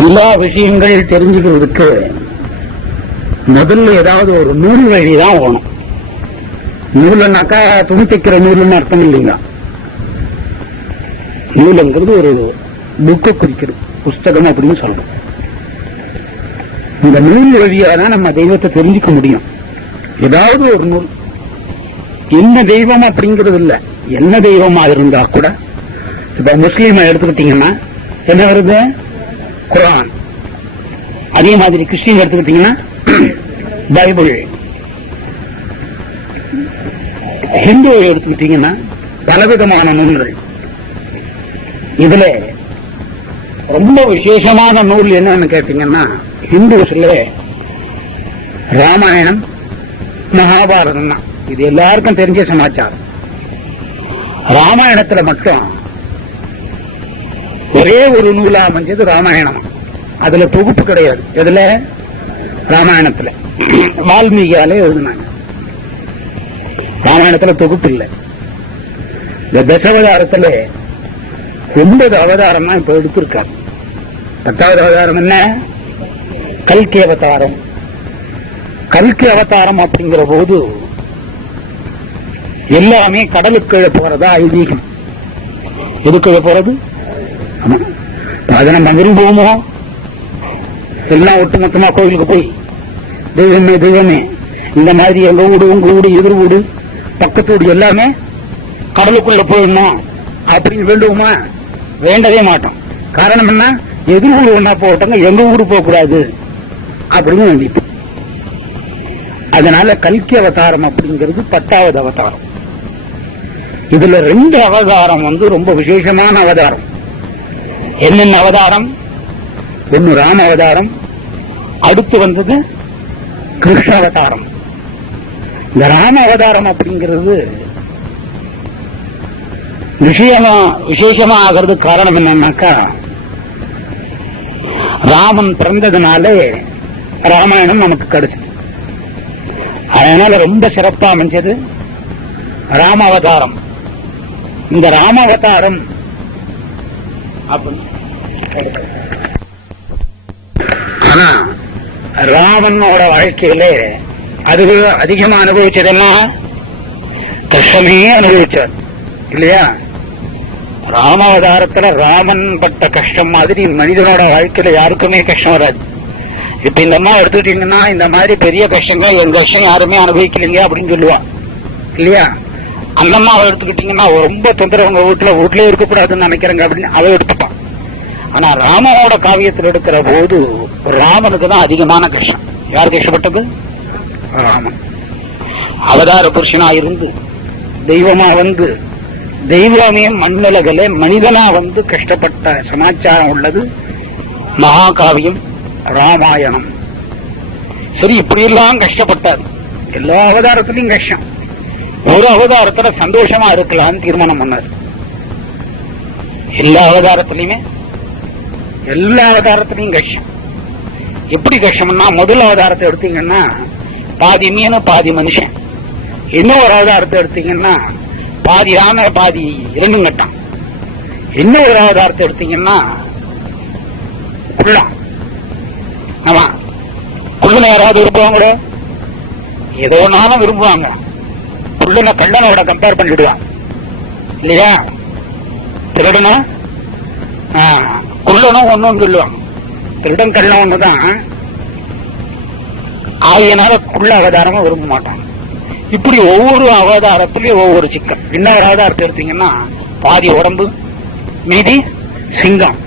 எல்லா விஷயங்கள் தெரிஞ்சுக்கிறதுக்கு முதல்ல ஏதாவது ஒரு நூல் வழிதான் ஓணும். நூலுன்னாக்கா துணி தைக்கிற நூலுன்னு அர்த்தம் இல்லைங்க. நூலுங்கிறது ஒரு புக்கை குறிக்கிறது, புஸ்தகம் அப்படின்னு சொல்றோம். இந்த நூல் வழியாதான் நம்ம தெய்வத்தை தெரிஞ்சுக்க முடியும். ஏதாவது ஒரு நூல், என்ன தெய்வம் அப்படிங்கிறது இல்ல, என்ன தெய்வமா இருந்தா கூட. இப்ப முஸ்லீமை எடுத்துக்கிட்டீங்கன்னா என்ன வருது? குர்ஆன். அதே மாதிரி கிறிஸ்டின் எடுத்துக்கிட்டீங்கன்னா பைபிள். ஹிந்து எடுத்துக்கிட்டீங்கன்னா பலவிதமான நூல்கள். இதுல ரொம்ப விசேஷமான நூல் என்னன்னு கேட்டீங்கன்னா, ஹிந்துஸ்ல ராமாயணம் மகாபாரதம் தான். இது எல்லாருக்கும் தெரிஞ்ச சமாச்சாரம். ராமாயணத்துல மட்டும் ஒரே ஒரு நூலா அமைஞ்சது ராமாயணம். அதுல தொகுப்பு கிடையாது. எதுல? ராமாயணத்துல. வால்மீகியாலே எழுதினாங்க. ராமாயணத்துல தொகுப்பு இல்லை. இந்த தசாவதாரத்துல 9 அவதாரம் தான் இப்ப எடுத்திருக்காரு. 10வது அவதாரம் என்ன? கல்கி அவதாரம். கல்கி அவதாரம் அப்படிங்கிற போது எல்லாமே கடலுக்கு போறதா ஐதீகம். எதுக்கு போறது? அதை நம்ம விரும்புவோமோ? எல்லாம் ஒட்டுமொத்தமா கோவிலுக்கு போய் தெய்வமே தெய்வமே, இந்த மாதிரி எங்க வீடு உங்க வீடு எதிர் வீடு பக்கத்து வீடு எல்லாமே கடலுக்குள்ள போயிடணும் அப்படின்னு வேண்டுவோமா? வேண்டவே மாட்டோம். காரணம் என்ன? எதிர் வீடு ஒன்னா போட்டோங்க, எங்க ஊரு போக கூடாது அப்படின்னு வேண்டிப்போம். அதனால கல்கி அவதாரம் அப்படிங்கிறது 10வது அவதாரம். இதுல 2 அவதாரம் ரொம்ப விசேஷமான அவதாரம். என்னென்ன அவதாரம்? ஒன்னு ராம அவதாரம், அடுத்து வந்தது கிருஷ்ண அவதாரம். இந்த ராம அவதாரம் அப்படிங்கிறது விசேஷமா ஆகிறது காரணம் என்னன்னாக்கா, ராமன் பிறந்ததுனாலே ராமாயணம் நமக்கு கிடைச்சது. அதனால ரொம்ப சிறப்பா அமைஞ்சது ராம அவதாரம். இந்த ராம அவதாரம் ஆனா ராமனோட வாழ்க்கையிலே அது அதிகமா அனுபவிச்சதெல்லாம் கஷ்டமே அனுபவிச்சார் இல்லையா? ராமாவதாரத்துல ராமன் பட்ட கஷ்டம் மாதிரி மனிதனோட வாழ்க்கையில யாருக்குமே கஷ்டம் வராது. இப்ப இந்த அம்மா எடுத்துக்கிட்டீங்கன்னா, இந்த மாதிரி பெரிய கஷ்டங்கள் எங்க கஷ்டம் யாருமே அனுபவிக்கலைங்க அப்படின்னு சொல்லுவான் இல்லையா? அந்த அம்மாவை எடுத்துக்கிட்டீங்கன்னா, ரொம்ப தொந்தரவு உங்க வீட்டுலயே இருக்கக்கூடாதுன்னு நினைக்கிறேங்க அப்படின்னு அவ எடுத்துப்பான். ஆனா ராமனோட காவியத்தில் எடுக்கிற போது ராமனுக்கு தான் அதிகமான கஷ்டம். யார் கஷ்டப்பட்டது? ராமன். அவதார புருஷனா இருந்து தெய்வமா வந்து தெய்வமே மண்ணுலகிலே மனிதனா வந்து கஷ்டப்பட்ட சமாச்சாரம் உள்ளது மகாகாவியம் ராமாயணம். சரி, இப்படி எல்லாம் கஷ்டப்பட்டார். எல்லா அவதாரத்திலையும் கஷ்டம். ஒரு அவதாரத்துல சந்தோஷமா இருக்கலாம்னு தீர்மானம் பண்ணார். எல்லா அவதாரத்திலையும் கஷ்டம். எப்படி கஷ்டம்னா, முதல் அவதாரத்தை எடுத்தீங்கன்னா பாதி மீனும் பாதி மனுஷன். இன்னொரு அவதாரத்தை எடுத்தீங்கன்னா பாதி ராம பாதி இரண்டும் கட்டான். இன்னொரு அவதாரத்தை எடுத்தீங்கன்னா குள்ளா. ஆமா, குள்ளனை யாராவது விரும்புவாங்க? ஏதோ நானும் விரும்புவாங்க. குள்ளனை கள்ளனோட கம்பேர் பண்ணிடுவான் இல்லையா? திருடனா குள்ளனும் ஒன்னும் சொல்லுவாங்க. திருடன் கள்ளம் ஒண்ணுதான். ஆகியனால குள்ள அவதாரமும் விரும்ப மாட்டாங்க. இப்படி ஒவ்வொரு அவதாரத்திலையும் ஒவ்வொரு சிக்கல். இன்னொரு அவதாரத்தை எடுத்தீங்கன்னா பாதி உடம்பு மீதி சிங்கம்.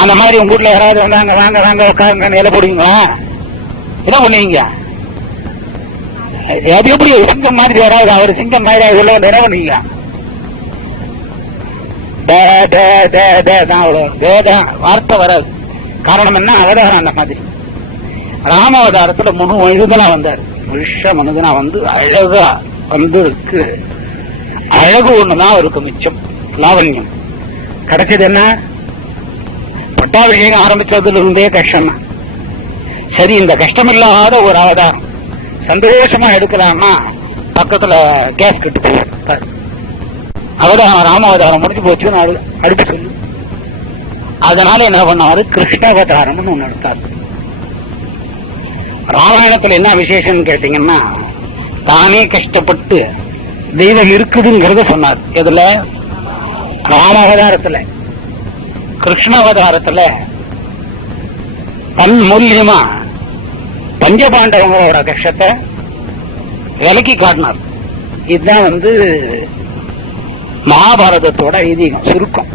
அந்த மாதிரி உங்க வீட்டுல யாராவது வந்தாங்க, வாங்க வாங்க உட்காருங்க, நிலை போடுவீங்களா? என்ன பண்ணுவீங்க? அது எப்படி சிங்கம் மாதிரி யாராவது அவர் சிங்கம் மாதிரி உள்ள வந்து என்ன பண்ணுவீங்க? வார்த்தை வராது. காரணம் என்ன? அவதாரம் அந்த மாதிரி. ராம அவதாரத்துல முழு மனிதனா வந்தார். விஷ மனிதனா வந்து அழகா வந்து இருக்கு. அழகு ஒண்ணுதான் அவருக்கு மிச்சம், லாவண்யம். கிடைச்சது என்ன? பட்டாபிஷேகம் ஆரம்பிச்சதுல இருந்தே கஷ்டம் தான். சரி, இந்த கஷ்டம் இல்லாத ஒரு அவதாரம் சந்தோஷமா எடுக்கலாம்னா பக்கத்துல கேஸ் கட்டு போவார். அவதாரம் ராம அவதாரம் முடிஞ்சு போச்சுன்னு அடுத்து சொல்லு. அதனால என்ன பண்ணாரு, கிருஷ்ணாவதாரம்னு ஒண்ணு எடுத்தார். ராமாயணத்துல என்ன விசேஷம் கேட்டீங்கன்னா, தானே கஷ்டப்பட்டு தெய்வம் இருக்குதுங்கிறத சொன்னார். எதுல? ராமாவதாரத்துல. கிருஷ்ணாவதாரத்துல தன் மூலியமா பஞ்சபாண்டவங்களோட கஷ்டத்தை விலக்கி காட்டினார். இதுதான் மகாபாரதத்தோட ஐதீகம் சுருக்கம்.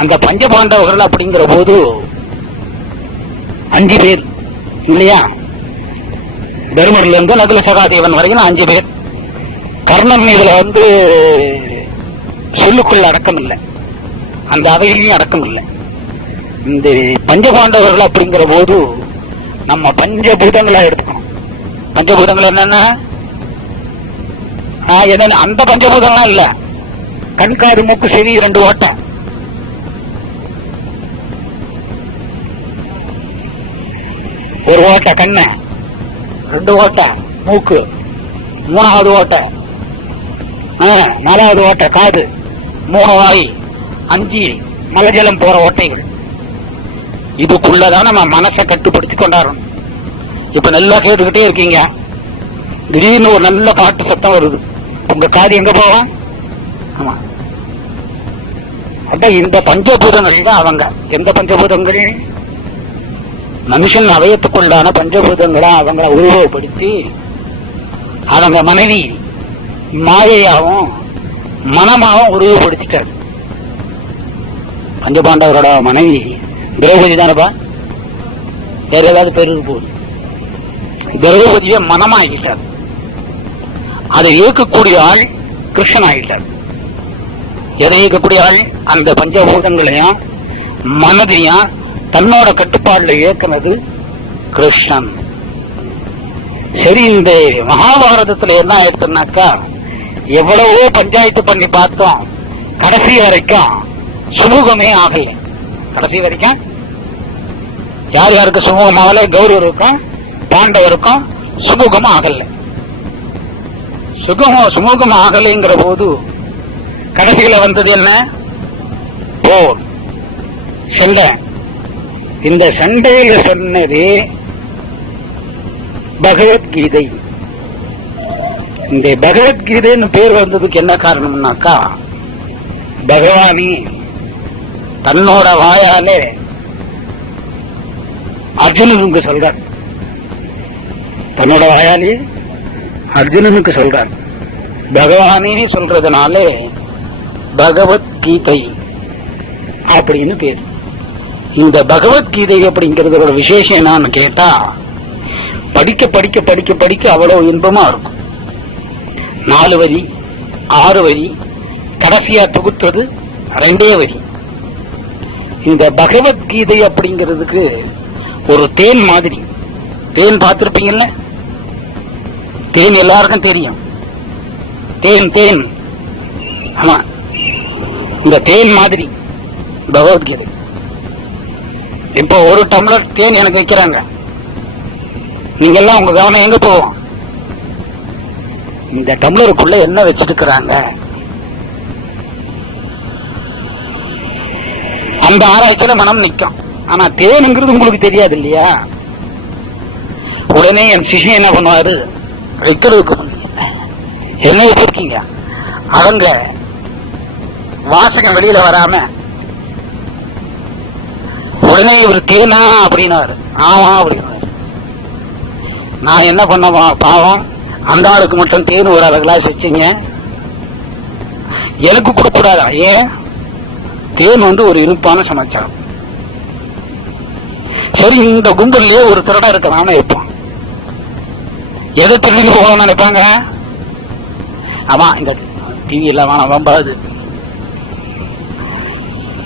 அந்த பஞ்சபாண்டவர்கள் அப்படிங்கிற போது 5 பேர் இல்லையா? தர்மர்ல இருந்து நகுல சகாதேவன் வரைக்கும் 5 பேர். கர்ணன் இதுல சொல்லுக்குள்ள அடக்கம் இல்லை, அந்த அவையிலையும் அடக்கம் இல்லை. இந்த பஞ்சபாண்டவர்கள் அப்படிங்கிற போது நம்ம பஞ்சபூதங்களா எடுத்துக்கணும். பஞ்சபூதங்கள் என்னென்ன? அந்த பஞ்சபூதம்லாம் இல்ல, கண் காது மூக்கு செவி 2 ஓட்டை, ஒரு ஓட்டை கண்ண, 2 ஓட்டை மூக்கு, 3வது ஓட்டை, 4வது ஓட்டை காது, 3 வாய், 5 மலஜலம் போற ஓட்டைகள். இதுக்குள்ளதான் நம்ம மனசை கட்டுப்படுத்தி கொண்டாடணும். இப்ப நல்லா கேட்டுக்கிட்டே இருக்கீங்க, திடீர்னு ஒரு நல்ல பாட்டு சத்தம் வருது, உங்க காது எங்க போவான்? ஆமா, அப்ப இந்த பஞ்சபூதங்கள் தான் அவங்க. எந்த பஞ்சபூதங்கள்? மனுஷன் அவயத்துக்குள்ளான பஞ்சபூதங்களா அவங்களை உருவகப்படுத்தி அவங்க மனைவி மாயையாவும் மனமாவும் உருவப்படுத்திட்டார். பஞ்சபாண்டவரோட மனைவி திரௌபதி தானப்பா, வேற ஏதாவது பேரு போகுது. திரௌபதியை மனமாகிட்டார். அதை இயக்கக்கூடிய ஆள் கிருஷ்ணன் ஆகிட்டார். எதை இயக்கக்கூடிய ஆள்? அந்த பஞ்சபூதங்களையும் மனதையும் தன்னோட கட்டுப்பாடுல இயக்குனது கிருஷ்ணன். சரி, இந்த மகாபாரதத்துல என்ன ஆயிடுச்சுனாக்கா, எவ்வளவோ பஞ்சாயத்து பண்ணி பார்த்தோம், கடைசி வரைக்கும் சுமூகமே ஆகல. கடைசி வரைக்கும் யார் யாருக்கு சுமூகம் ஆகல? கௌரவருக்கும் பாண்டவருக்கும் சுமூகம் ஆகல. சுமூகம் ஆகலைங்கிற போது கடைசியில வந்தது என்ன? போர், சண்டை. இந்த சண்டையில சொன்னது பகவத்கீதை. இந்த பகவத்கீதைன்னு பேர் வந்ததுக்கு என்ன காரணம்னாக்கா, பகவானே தன்னோட வாயாலே அர்ஜுனனுக்கு சொல்றார். தன்னோட வாயாலே அர்ஜுனனுக்கு சொல்றார். பகவானே சொல்றதுனாலே பகவத்கீதை அப்படின்னு பேர். இந்த பகவத்கீதை அப்படிங்கறதோட விசேஷம் என்னன்னு கேட்டா, படிக்க படிக்க படிக்க படிக்க அவ்வளவு இன்பமா இருக்கும். 4 வரி 6 வரி, கடைசியா தொகுத்தது 2 வரி. இந்த பகவத்கீதை அப்படிங்கிறதுக்கு ஒரு தேன் மாதிரி. தேன் பார்த்திருப்பீங்கல்ல? தேன் எல்லாருக்கும் தெரியும். தேன் தேன் ஆமா, இந்த தேன் மாதிரி பகவத்கீதை. இப்போ ஒரு டம்ளர் தேன் எனக்கு வைக்கிறாங்க, நீங்க எல்லாம் உங்க கவனம் எங்க போவோம்? இந்த டம்ளருக்குள்ள என்ன வச்சிருக்கிறாங்க, அந்த ஆராய்ச்சியில மனம் நிற்கும். ஆனா தேனுங்கிறது உங்களுக்கு தெரியாது இல்லையா? உடனே என் சிஷ்யன் என்ன பண்ணுவாரு, வைக்கிறதுக்கு என்ன வச்சிருக்கீங்க, அவங்க வாசகம் வெளியில வராம உடனே இவர் தேனா அப்படின்னாரு. ஆமா அப்படின்னாரு. நான் என்ன பண்ண பாவம், அந்த ஆளுக்கு மட்டும் தேன் ஒரு 1/2 கிளாஸ் வச்சுங்க, எனக்கு கொடுக்கூடாதா? ஏன்? தேன் ஒரு இனிப்பான சமாச்சாரம். சரி, இந்த கும்பல்லையே ஒரு திருடம் இருக்கிறான்னு வைப்பான். எதை திருடிட்டு போகணும்னு நினைப்பாங்க? ஆமா, இந்த டிவி எல்லாம் வேணாம், வம்பாது.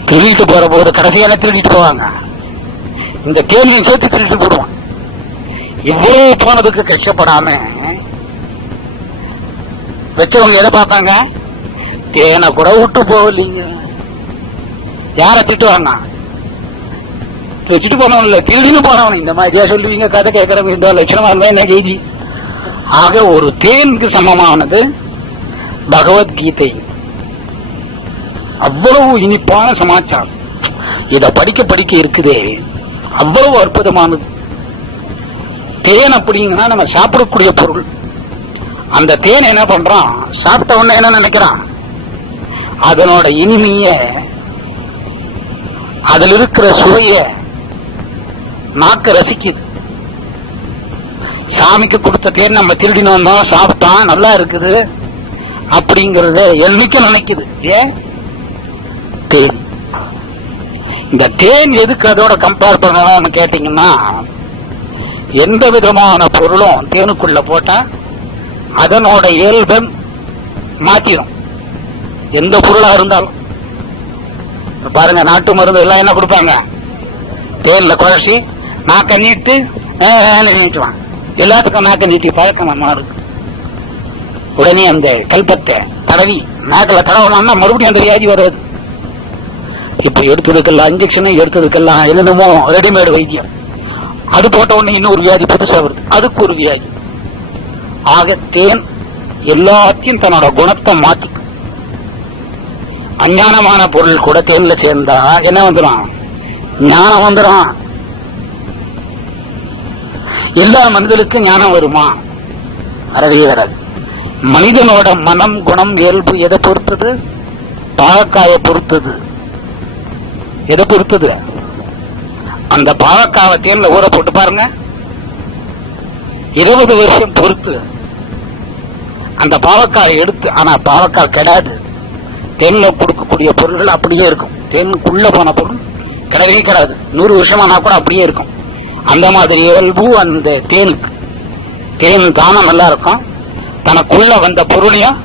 திருடிட்டு போற போது கடைசியான திருடிட்டு போவாங்க, இந்த தேனியும் சேர்த்து திருடிட்டு போடுவான். இவ்வளவு போனதுக்கு கஷ்டப்படாம வச்சவங்க எதை பார்த்தாங்க? தேனை கூட விட்டு போகலீங்க. யார திட்டுவாங்க? வச்சுட்டு போனவன் இல்ல, திருடின்னு போனவன். இந்த மாதிரியா சொல்லுவீங்க? கதை கேட்கறவங்க இந்த லட்சணமா இருந்தா என்ன கேஜி? ஆக ஒரு தேனுக்கு சமமானது பகவத்கீதை. அவ்வளவு இனிப்பான சமாச்சாரம். இத படிக்க படிக்க இருக்குதே அவ்வளவு அற்புதமானது. தேன் அப்படிங்கன்னா நம்ம சாப்பிடக்கூடிய பொருள். அந்த தேன் என்ன பண்றான், சாப்பிட்ட உடனே என்ன நினைக்கிறான், அதனோட இனிமைய, அதில் இருக்கிற சுவைய நாக்க ரசிக்குது. சாமிக்கு கொடுத்த தேன் நம்ம திருடின்னு வந்தோம், சாப்பிட்டான், நல்லா இருக்குது அப்படிங்கறத என்னைக்கு நினைக்குது. ஏன் தேன்? இந்த தேன் எதுக்கு அதோட கம்பேர் பண்ணலாம்னு கேட்டீங்கன்னா, எந்த விதமான பொருளும் தேனுக்குள்ள போட்டா அதனோட இயல்பை மாத்திடும். எந்த பொருளா இருந்தாலும் பாருங்க, நாட்டு மருந்து எல்லாம் என்ன கொடுப்பாங்க, தேன்ல குழச்சி நாக்க நீட்டு நீட்டுவான். எல்லாத்துக்கும் நாக்க நீட்டி பழக்கம் இருக்கு. உடனே அந்த கல்பத்தை தடவி நாக்கில் தடவலாம்னா மறுபடியும் அந்த வியாதி வராது. இப்ப எடுத்ததுக்கெல்லாம் இன்ஜெக்ஷன், எடுத்ததுக்கெல்லாம் என்னமோ ரெடிமேடு வைத்தியம். அது போட்ட உடனே இன்னொரு வியாதி புதுசா வருது, அதுக்கு ஒரு வியாதி. ஆக தேன் எல்லாத்தையும் தன்னோட குணத்தை மாத்திக்கும். அஞ்ஞானமான பொருள் கூட தேன்ல சேர்ந்தா என்ன வந்துடும், ஞானம் வந்துடும். எல்லா மனிதனுக்கும் ஞானம் வருமா? வரவே வராது. மனிதனோட மனம், குணம், இயல்பு எதை பொறுத்தது? பாவக்காயை பொறுத்தது. எதை பொறுத்தது? அந்த பாவக்காவை தேன்ல ஊற போட்டு பாருங்க, 20 வருஷம் பொறுத்து அந்த பாவக்காயை எடுத்து, ஆனா பாவக்காய் கெடாது. தேன்ல கொடுக்கக்கூடிய பொருள்கள் அப்படியே இருக்கும். தேனுக்குள்ள போன பொருள் கிடவே கிடாது. 100 வருஷமானா கூட அப்படியே இருக்கும். அந்த மாதிரி இயல்பு அந்த தேனுக்கு. தேன் தானம் நல்லா இருக்கும், தனக்குள்ள வந்த பொருளையும்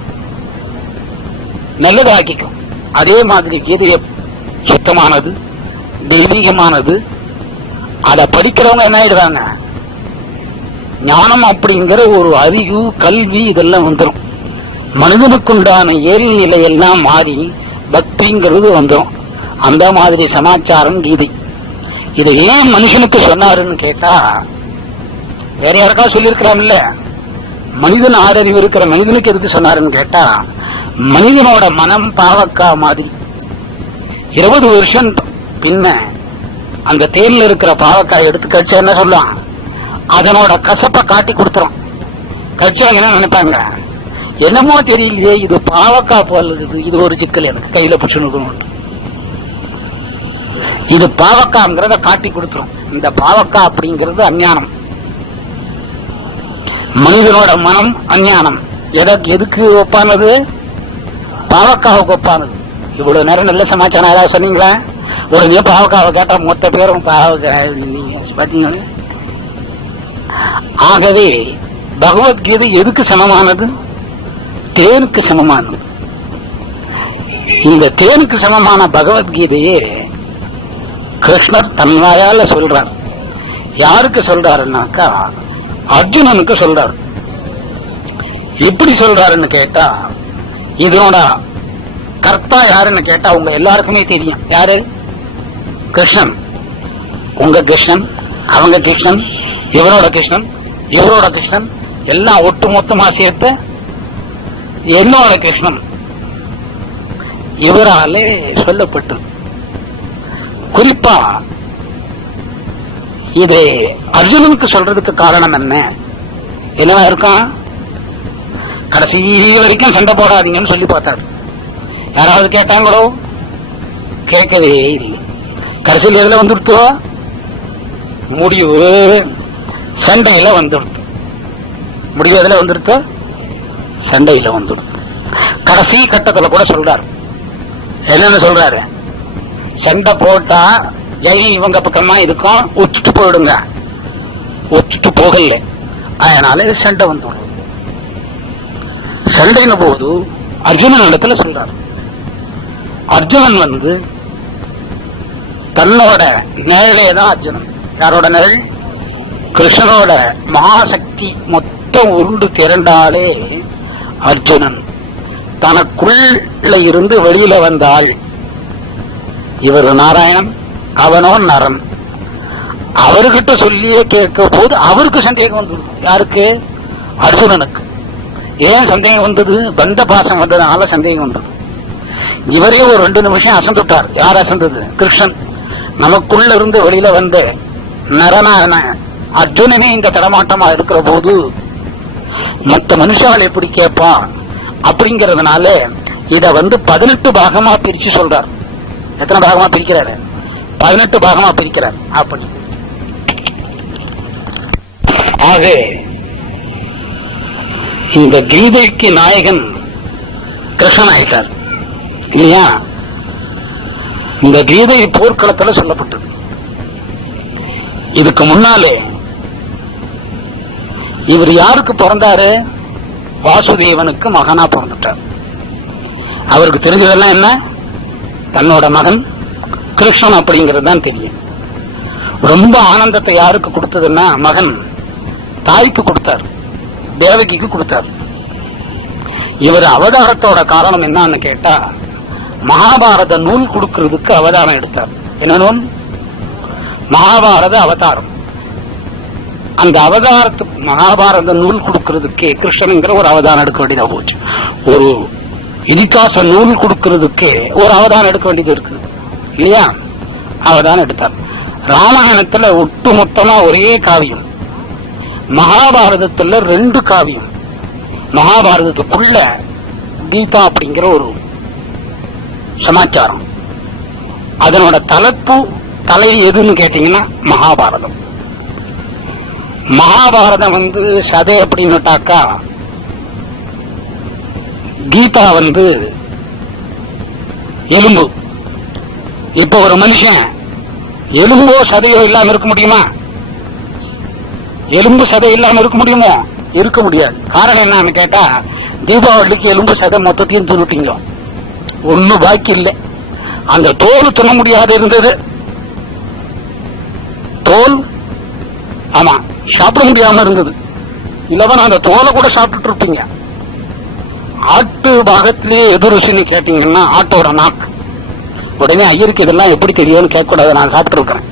நல்லதாக்கிக்கும். அதே மாதிரி கீதைய சுத்தமானது, தெய்வீகமானது. அதை படிக்கிறவங்க என்ன ஆயிடுவாங்க, ஞானம் அப்படிங்கிற ஒரு அறிவு, கல்வி இதெல்லாம் வந்துடும். மனிதனுக்குண்டான ஏறி நிலையெல்லாம் மாறி பக்திங்கிறது வந்துடும். அந்த மாதிரி சமாச்சாரம் கீதை. இதை ஏன் மனுஷனுக்கு சொன்னாருன்னு கேட்டா, வேற யாருக்கா சொல்லியிருக்கலாம் இல்ல, மனிதன் ஆறறிவு இருக்கிற மனிதனுக்கு எதுக்கு சொன்னாருன்னு கேட்டா, மனிதனோட மனம் பாவக்கா மாதிரி 20 வருஷம் பின்ன அந்த தேன்ல இருக்கிற பாவக்காய் எடுத்து கட்சா என்ன சொல்லலாம், அதனோட கசப்பை காட்டி கொடுத்துரும். கட்சா என்ன நினைப்பாங்க, என்னமோ தெரியலையே இது பாவக்கா போல இருக்குது, இது ஒரு சிக்கல் எனக்கு கையில பிடிச்சுக்கணும், இது பாவக்காங்கிறத காட்டி கொடுத்துரும். இந்த பாவக்கா அப்படிங்கிறது அஞ்ஞானம். மனிதனோட மனம் அஞ்ஞானம். எதுக்கு ஒப்பானது? பாவக்காவுக்கு ஒப்பானது. இவ்வளவு நேரம் நல்ல சமாச்சாரம் ஏதாவது சொன்னீங்களா? உடனே பாவக்காவை கேட்டா மொத்த பேரும் பாத்தீங்க. ஆகவே பகவத்கீதை எதுக்கு சமமானது? தேனுக்கு சமமானது. இந்த தேனுக்கு சமமான பகவத்கீதையே கிருஷ்ணர் தன்வாயால சொல்றார். யாருக்கு சொல்றாருன்னாக்கா, அர்ஜுனனுக்கு சொல்றாரு. எப்படி சொல்றாருன்னு கேட்டா, இதனோட கர்த்தா யாருன்னு கேட்டா உங்க எல்லாருக்குமே தெரியும். யாரு? கிருஷ்ணன். உங்க கிருஷ்ணன், அவங்க கிருஷ்ணன், இவரோட கிருஷ்ணன், இவரோட கிருஷ்ணன், எல்லாம் ஒட்டு மொத்தமா சேர்த்து என்னோட கிருஷ்ணன் இவராலே சொல்லப்பட்டு, குறிப்பா இது அர்ஜுனனுக்கு சொல்றதுக்கு காரணம் என்னவா இருக்கும்? கடைசி வரைக்கும் சண்டை போடாதீங்கன்னு சொல்லி பார்த்தாரு. யாராவது கேட்டாங்களோ? கேட்கவே இல்லை. கடைசியில் எதுல வந்துடுத்தோ? முடிவு சண்டையில வந்துடுத்து. முடிவு எதுல வந்துடுத்தோ? சண்டையில வந்துடுத்து. கடைசி கட்டத்துல கூட சொல்றாரு. என்னன்னு சொல்றாரு? சண்டை போட்டா ஜெயம் இவங்க பக்கமா இருக்கும், ஒத்துட்டு போயிடுங்க. ஒத்துட்டு போகல, அதனால சண்டை வந்துடும். சண்டைன்னு போது அர்ஜுனன் இடத்துல சொல்றாரு. அர்ஜுனன் தன்னோட நிழலேதான் அர்ஜுனன். யாரோட நிழல்? கிருஷ்ணனோட மகாசக்தி மொத்தம் உருண்டு திரண்டாலே அர்ஜுனன் தனக்குள்ள இருந்து வெளியில வந்தாள். இவர் நாராயணன், அவனோ நரன். அவர்கிட்ட சொல்லியே கேட்க போது அவருக்கு சந்தேகம் வந்தது. யாருக்கு? அர்ஜுனனுக்கு. ஏன் சந்தேகம் வந்தது? பந்த பாசம் வந்ததுனால சந்தேகம் வந்தது. இவரே ஒரு 2 நிமிஷம் அசந்துட்டார். யார் அசந்தது? கிருஷ்ணன். நமக்குள்ள இருந்து வெளியில வந்து நரனான அர்ஜுனனே இந்த தடமாட்டமா இருக்கிற போது மற்ற மனுஷால் எப்படி கேட்பா அப்படிங்கறதுனால இத 18 பாகமா பிரிச்சு சொல்றார். எத்தனை பாகமா பிரிக்கிறாரு? 18 பாகமா பிரிக்கிறார். அப்படி ஆக இந்த கீதைக்கு நாயகன் கிருஷ்ணன் ஆயிட்டார் இல்லையா? இந்த கீதை போர்க்களத்தில் சொல்லப்பட்டது. இதுக்கு முன்னாலே இவர் யாருக்கு பிறந்தாரு? வாசுதேவனுக்கு மகனா பிறந்துட்டார். அவருக்கு தெரிஞ்சதெல்லாம் என்ன? தன்னோட மகன் கிருஷ்ணன் அப்படிங்கிறது தான் தெரியும். ரொம்ப ஆனந்தத்தை யாருக்கு கொடுத்ததுன்னா மகன் தாய்க்கு கொடுத்தார், தேவகிக்கு கொடுத்தார். இவர் அவதாரத்தோட காரணம் என்னன்னு கேட்டா மகாபாரத நூல் கொடுக்கிறதுக்கு அவதாரம் எடுத்தார். என்ன நூல்? மகாபாரத அவதாரம். அந்த அவதாரத்துக்கு மகாபாரத நூல் கொடுக்கிறதுக்கே கிருஷ்ணனுங்கிற ஒரு அவதாரம் எடுக்க வேண்டியதா போச்சு. ஒரு இதிகாச நூல் கொடுக்கிறதுக்கே ஒரு அவதாரம் எடுக்க வேண்டியது இருக்குது இல்லையா? அவதாரம் எடுத்தார். ராமாயணத்துல ஒட்டு மொத்தமா ஒரே காவியம், மகாபாரதத்துல 2 காவியம். மகாபாரதத்துக்குள்ள கீதா அப்படிங்கிற ஒரு சமாச்சாரம். அதனோட தலை எதுன்னு கேட்டீங்கன்னா மகாபாரதம். மகாபாரதம் சதை அப்படின்னுட்டாக்கா, கீதா எலும்பு. இப்ப ஒரு மனுஷன் எலும்போ சதையோ இல்லாம இருக்க முடியுமா? எலும்பு சதை இல்லாம இருக்க முடியுமோ? இருக்க முடியாது. காரணம் என்னன்னு கேட்டா தீபாவளிக்கு எலும்பு சதை மொத்தத்தையும் துணுட்டீங்க, ஒண்ணு பாக்கி இல்லை. அந்த தோல் துண முடியாது இருந்தது. தோல் ஆமா சாப்பிட முடியாம இருந்தது. இல்லவன் அந்த தோலை கூட சாப்பிட்டு இருப்பீங்க. ஆட்டு பாகத்திலேயே எது ருசின்னு கேட்டீங்கன்னா ஆட்டோட நாக்கு. உடனே ஐயருக்கு இதெல்லாம் எப்படி தெரியும்னு கேட்கக்கூடாது, நான் சாப்பிட்டு இருக்கிறேன்.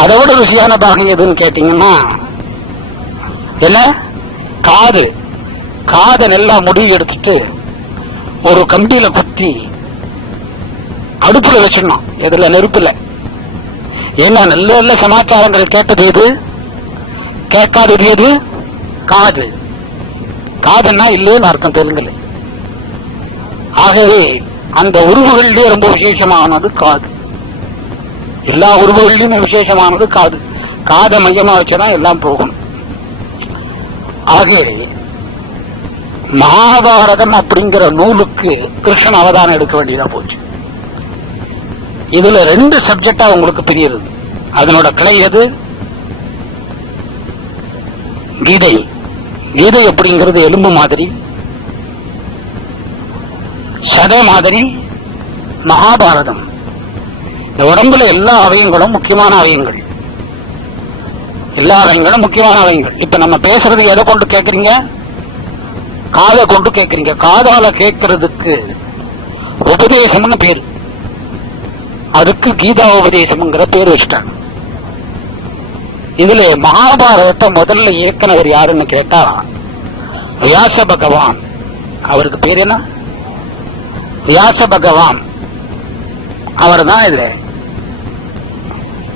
அதோட ருசியான பாகம் எதுன்னு கேட்டீங்கன்னா என்ன? காது. காதை நல்லா முடிவு எடுத்துட்டு ஒரு கம்பியில குத்தி அடுப்புல வச்சிடணும், எதுல? நெருப்புல. ஏன்னா நல்ல நல்ல சமாச்சாரங்கள் கேட்டது எது, கேட்காதது எது? காது. காதுன்னா இல்லைன்னு அர்த்தம் தெலுங்குல. ஆகவே அந்த உருவுகளிலே ரொம்ப விசேஷமானது காது. எல்லா உருவுகளிலுமே விசேஷமானது காது. காதை மையமா வச்சுதான் எல்லாம் போகணும். ஆகவே மகாபாரதம் அப்படிங்கிற நூலுக்கு கிருஷ்ணன் அவதாரம் எடுக்க வேண்டியதா போச்சு. இதுல 2 சப்ஜெக்டா உங்களுக்கு பிரியுது. அதனோட கிளை எது? கீதை. கீதை அப்படிங்கிறது எலும்பு மாதிரி, சதை மாதிரி. மகாபாரதம் இந்த உடம்புல எல்லா அவயங்களும் முக்கியமான அவயங்கள். எல்லா அவயங்களும் முக்கியமான அவயங்கள். இப்ப நம்ம பேசுறது எதை கொண்டு கேட்கறீங்க? காதை கொண்டு கேட்கறீங்க. காதால கேட்கறதுக்கு உபதேசம்னு பேரு. அதுக்கு கீதா உபதேசம்ங்கிற பேர் வச்சுட்டாங்க. இதுல மகாபாரதத்தை முதல்ல இயக்குனவர் யாருன்னு கேட்டா வியாச பகவான். அவருக்கு பேர் என்ன? வியாச பகவான். அவர் தான் இதுல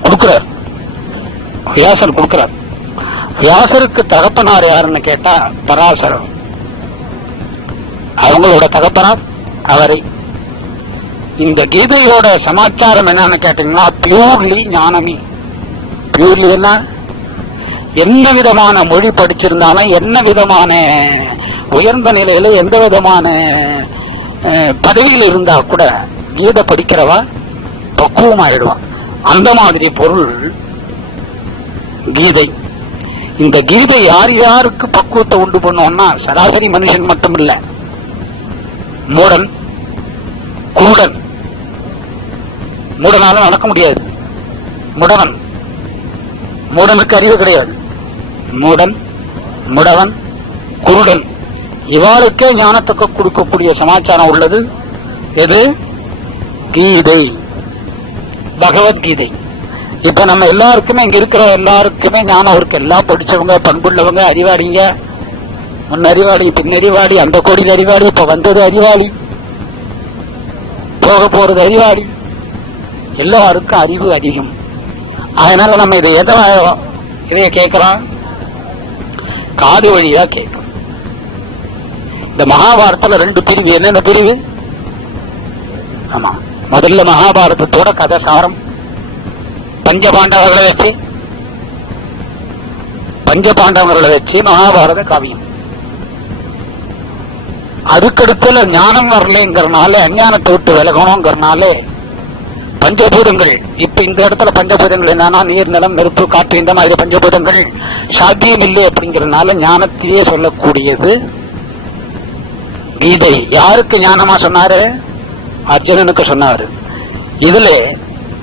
கொடுக்கிறார். வியாசர் கொடுக்கிறார். வியாசருக்கு தகப்பனார் யாருன்னு கேட்டா பராசரர். அவங்களோட தகப்பனார் அவரை. இந்த கீதையோட சமாச்சாரம் என்னன்னு கேட்டீங்கன்னா பியூர்லி ஞானமி. பியூர்லி என்ன விதமான மொழி படிச்சிருந்தாலும், என்ன விதமான உயர்ந்த நிலையில, எந்த விதமான பதவியில் இருந்தா கூட கீதை படிக்கிறவா பக்குவமாயிடுவான். அந்த மாதிரி பொருள் கீதை. இந்த கீதை யார் யாருக்கு பக்குவத்தை உண்டு பண்ணுவோம்னா சராசரி மனுஷன் மட்டும் இல்ல, மூடன், குருடன். மூடனால நடக்க முடியாது. முடவன். மூடனுக்கு அறிவு கிடையாது. மூடன், முடவன், குருடன் இவாளுக்கே ஞானத்துக்கு கொடுக்கக்கூடிய சமாச்சாரம் உள்ளது எது? கீதை, பகவத்கீதை. இப்ப நம்ம எல்லாருக்குமே இங்க இருக்கிற எல்லாருக்குமே ஞானம் இருக்கு. எல்லாம் படிச்சவங்க, பண்புள்ளவங்க, அறிவாளிங்க. முன் அறிவாளி, பின் அறிவாளி, அந்த கோடியில் அறிவாளி, இப்ப வந்தது அறிவாளி, போக போறது அறிவாளி. எல்லாருக்கும் அறிவு அதிகம். அதனால நம்ம இதைய கேட்கிறோம், காது வழியா கேட்கிறோம். இந்த மகாபாரதத்துல 2 பிரிவு. என்னென்ன பிரிவு? ஆமா, முதல்ல மகாபாரதத்தோட கதை சாரம், பஞ்சபாண்டவர்களை வச்சு மகாபாரத காவியம். அதுக்கடுத்துல ஞானம் வரலைங்கிறனால, அஞ்ஞானத்தை விட்டு விலகணுங்கிறனால பஞ்சபூதங்கள். இப்ப இந்த இடத்துல பஞ்சபூதங்கள் என்னன்னா நீர், நிலம், நெருப்பு, காற்று, இந்த மாதிரி பஞ்சபூதங்கள் சாத்தியம் இல்லை அப்படிங்கிறதுனால ஞானத்திலேயே சொல்லக்கூடியது கீதை. யாருக்கு ஞானமா சொன்னாரு? அர்ஜுனனுக்கு சொன்னாரு. இதுல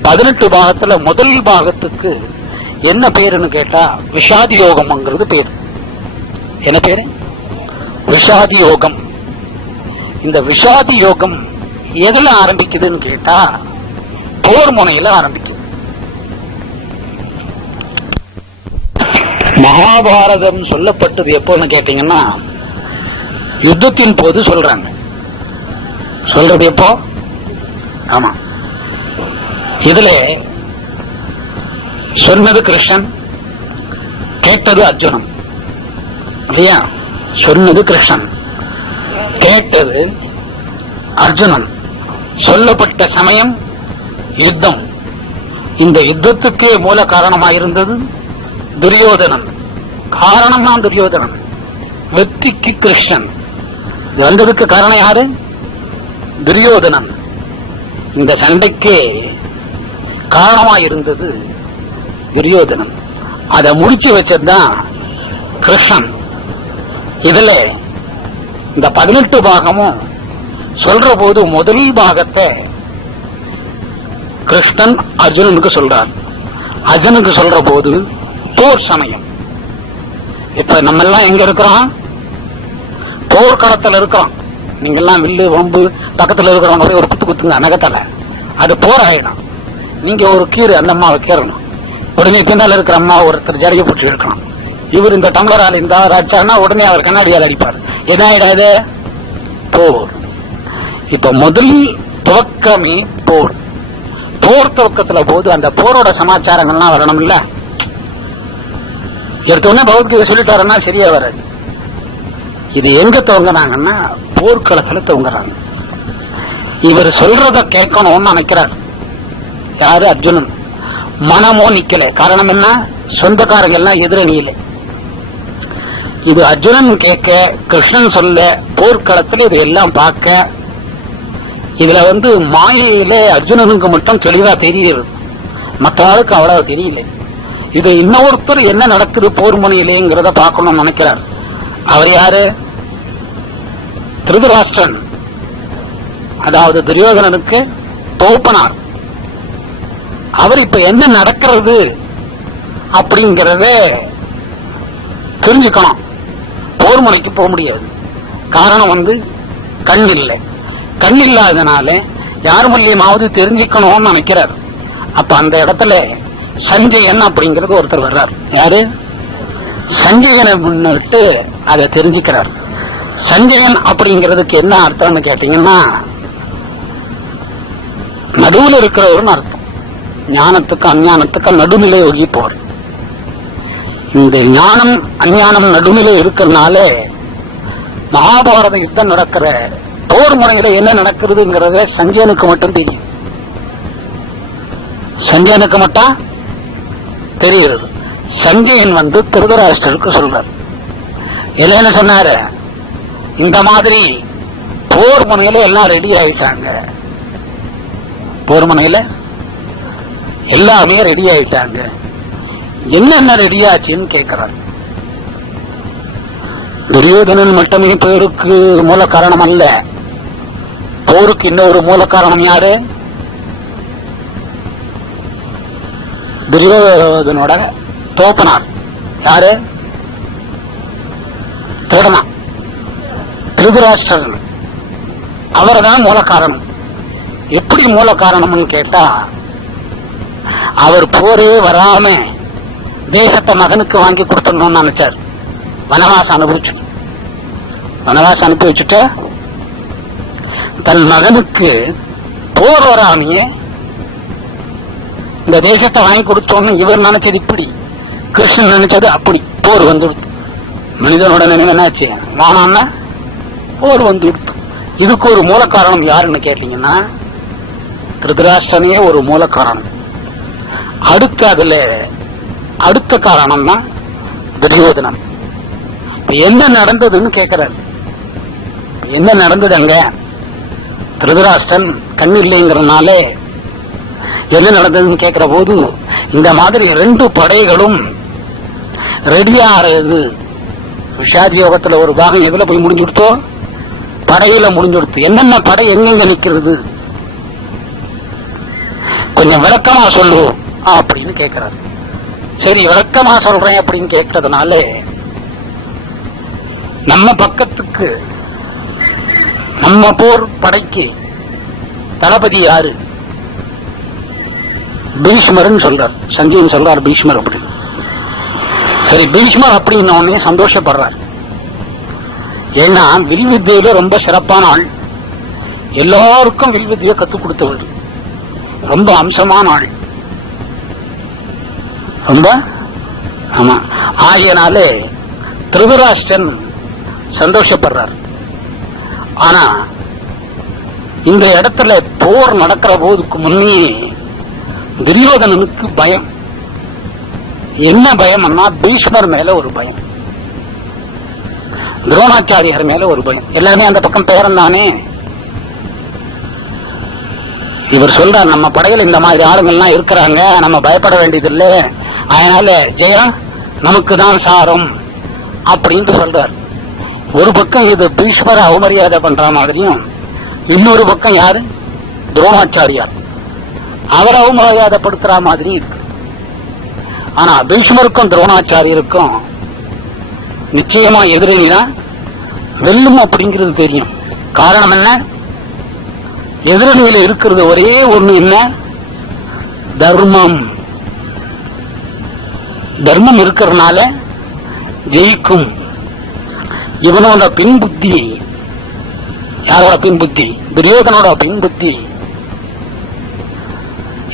18 பாகத்துல முதல் பாகத்துக்கு என்ன பேருன்னு கேட்டா விஷாதி யோகம்ங்கிறது பேரு. என்ன பேரு? விஷாதி யோகம். இந்த விஷாதி யோகம் எதுல ஆரம்பிக்குதுன்னு கேட்டா போர் முனையில ஆரம்பிக்குது. மகாபாரதம் சொல்லப்பட்டது எப்போன்னு கேட்டீங்கன்னா யுத்தத்தின் போது சொல்றாங்க. சொல்றது எப்போ? ஆமா, இதுல சொன்னது கிருஷ்ணன், கேட்டது அர்ஜுனன். இல்லையா? சொன்னது கிருஷ்ணன், கேட்டது அர்ஜுனன். சொல்லப்பட்ட சமயம் யுத்தம். இந்த யுத்தத்துக்கே மூல காரணமாயிருந்தது துரியோதனன். காரணம் தான் துரியோதனன், வெற்றிக்கு கிருஷ்ணன். வந்ததுக்கு காரணம் யாரு? துரியோதனன். இந்த சண்டைக்கே காரணமாயிருந்தது துரியோதனன். அதை முடிச்சு வச்சதுதான் கிருஷ்ணன். இதுல இந்த 18 பாகமும் சொல்ற போது முதல் பாகத்தை கிருஷ்ணன் அர்ஜுனனுக்கு சொல்றார். அர்ஜுனுக்கு சொல்ற போது போர் சமயம். இப்ப நம்ம எல்லாம் எங்க இருக்கிறோம்? போர்க்களத்தில் இருக்கிறோம். நீங்க எல்லாம் வில்லு வம்பு பக்கத்துல இருக்கிறவங்க ஒரு குத்து குத்துங்க நகத்தல, அது போர் ஆயிடும். நீங்க ஒரு கீரை அந்த அம்மாவை கீறணும், உடனே பின்னால இருக்கிற அம்மா ஒருத்தர் ஜடைய போட்டு இருக்கணும். இவர் இந்த டம்ளரால் இந்த அடிச்சாருன்னா உடனே அவர் கண்ணாடியால் அடிப்பார். என்ன ஆயிடாது? போர். இப்ப முதல் துவக்கமே போர். போர் துவக்கத்துல போது அந்த போரோட சமாச்சாரங்கள்லாம் வரணும். இல்ல எடுத்தோடனே பகவத்கீதை சொல்லிட்டாருன்னா சரியா வராது. இது எங்க துவங்கினாங்கன்னா போர்க்களத்துல துவங்குறாங்க. இவர் சொல்றத கேட்கணும்னு நினைக்கிறார். யாரு? அர்ஜுனன். மனமோ நிக்கல. காரணம் என்ன? சொந்தக்காரங்க எல்லாம் எதிரணியில. இது அர்ஜுனன் கேட்க, கிருஷ்ணன் சொல்ல, போர்க்களத்துல இது எல்லாம் பார்க்க. இதுல மாயையில அர்ஜுனனுக்கு மட்டும் தெளிவா தெரியுது, மற்ற ஆளுக்கு அவ்வளவு தெரியல. இது இன்னொருத்தர் என்ன நடக்குது போர் முனையிலேங்கிறத பார்க்கணும்னு நினைக்கிறார். அவர் யாரு? திருதராஷ்டிரன். அதாவது துரியோதனனுக்கு தோப்பனார். அவர் இப்ப என்ன நடக்கிறது அப்படிங்கறத தெரிஞ்சுக்கணும். போர் முனைக்கு போக முடியாது. காரணம் கண் இல்லை. கண் இல்லாதனால யார் மூலியமாவது தெரிஞ்சுக்கணும்னு நினைக்கிறார். அப்ப அந்த இடத்துல சஞ்சயன் அப்படிங்கிறது ஒருத்தர் வர்றார். யாரு? சஞ்சயனை முன்னிட்டு அதை தெரிஞ்சுக்கிறார். சஞ்சயன் அப்படிங்கிறதுக்கு என்ன அர்த்தம்னு கேட்டீங்கன்னா நடுவில் இருக்கிறவர்னு அர்த்தம். ஞானத்துக்கு அஞ்ஞானத்துக்கு நடுநிலை வகிப்போர். இந்த ஞானம் அஞ்ஞானம் நடுநிலை இருக்கிறதுனால மகாபாரத யுத்தம் நடக்கிற போர் முறையில என்ன நடக்கிறதுங்கிறத சஞ்சயனுக்கு மட்டும் தெரியும். சஞ்சயனுக்கு மட்டும் தெரிகிறது. சஞ்சயன் திருதராஷ்டிரருக்கு சொல்றார். என்ன சொன்னாரு? இந்த மாதிரி போர் முனையில எல்லாம் ரெடி ஆயிட்டாங்க. போர் முனையில எல்லாமே ரெடி ஆயிட்டாங்க. என்னென்ன ரெடி ஆச்சுன்னு கேட்கிறார். துரியோதனன் மட்டுமே போருக்கு மூல காரணம் அல்ல. போருக்கு இன்னொரு மூல காரணம் யாரு? துரியோதனோட தோப்பனார். யாரு? தோடனா திருதராஷ்டிரன். அவர்தான் மூல காரணம். எப்படி மூல காரணம்னு கேட்டா அவர் போரே வராம தேசத்தை மகனுக்கு வாங்கி கொடுத்தணும்னு நினைச்சார். வனவாசம் அனுபவிச்சு வனவாசம் அனுப்பி வச்சுட்டு தன் மகனுக்கு போர் வராமையே இந்த தேசத்தை வாங்கி கொடுத்தோன்னு இவர் நினைச்சது இப்படி, கிருஷ்ணன் நினைச்சது அப்படி. போர் வந்து மனிதனோட நினைவு என்னாச்சு, வானான்னா போர் வந்து. இதுக்கு ஒரு மூல காரணம் யாருன்னு கேட்டீங்கன்னா திருதராஷ்டிரனே ஒரு மூல காரணம். அதுல அடுத்த காரணம் தான் துரியோதனன். என்ன நடந்ததுன்னு கேட்கிறார். என்ன நடந்தது அங்க? திருதராஷ்டிரன் கண் இல்லைங்கிறதுனால என்ன நடந்ததுன்னு கேட்கிற போது, இந்த மாதிரி 2 படைகளும் ரெடியா ஆறது. விஷாதி யோகத்துல ஒரு பாகம் எதுல போய் முடிஞ்சுடுத்தோ, படையில முடிஞ்சுடுத்து. என்னென்ன படை எங்கெங்க நிக்கிறது, கொஞ்சம் விளக்கமா சொல்லு அப்படின்னு கேட்கிறார். சரி விளக்கமா சொல்றேன் அப்படின்னு கேட்கறதுனால, நம்ம பக்கத்துக்கு நம்ம போர் படைக்கு தளபதி யாரு? பீஷ்மர்னு சொல்றார். சஞ்சயன் சொல்றார் பீஷ்மர் அப்படின்னு. சரி, பீஷ்மர் அப்படின்னு உடனே சந்தோஷப்படுறார். ஏன்னா வில்வித்தையில ரொம்ப சிறப்பான ஆள், எல்லாருக்கும் வில்வித்தையை கத்துக் கொடுத்தவர், ரொம்ப அம்சமான ஆள், ரொம்ப. ஆமா, ஆகியனாலே திருதராஷ்டிரன் சந்தோஷப்படுறார். ஆனா இந்த இடத்துல போர் நடக்கிற போதுக்கு முன்னே துரியோதனனுக்கு பயம். என்ன பயம்னா பீஷ்மர் மேல ஒரு பயம், துரோணாச்சாரியர் மேல ஒரு பயம். எல்லாமே அந்த பக்கம் பேரன் தானே. இவர் சொல்றார், நம்ம படையில இந்த மாதிரி ஆளுங்கள்லாம் இருக்கிறாங்க, நம்ம பயப்பட வேண்டியதில்லை, அதனால ஜெயம் நமக்கு தான் சாரம் அப்படின்னு சொல்றார். ஒரு பக்கம் இது பீஷ்மரை அவமரியாதை பண்ற மாதிரியும், இன்னொரு பக்கம் யாரு, துரோணாச்சாரியார், அவர் அவமரியாதைப்படுத்துற மாதிரி இருக்கு. ஆனா பீஷ்மருக்கும் துரோணாச்சாரியருக்கும் நிச்சயமா எதிரிதான் வெல்லும் அப்படிங்கிறது தெரியும். காரணம் என்ன? எதிரணியில இருக்கிறது ஒரே ஒண்ணு, என்ன? தர்மம். தர்மம் இருக்கிறதுனால ஜெயிக்கும். இவனோட பின்புத்தி, யாரோட பின்புத்தி? துரியோதனோட பின்புத்தி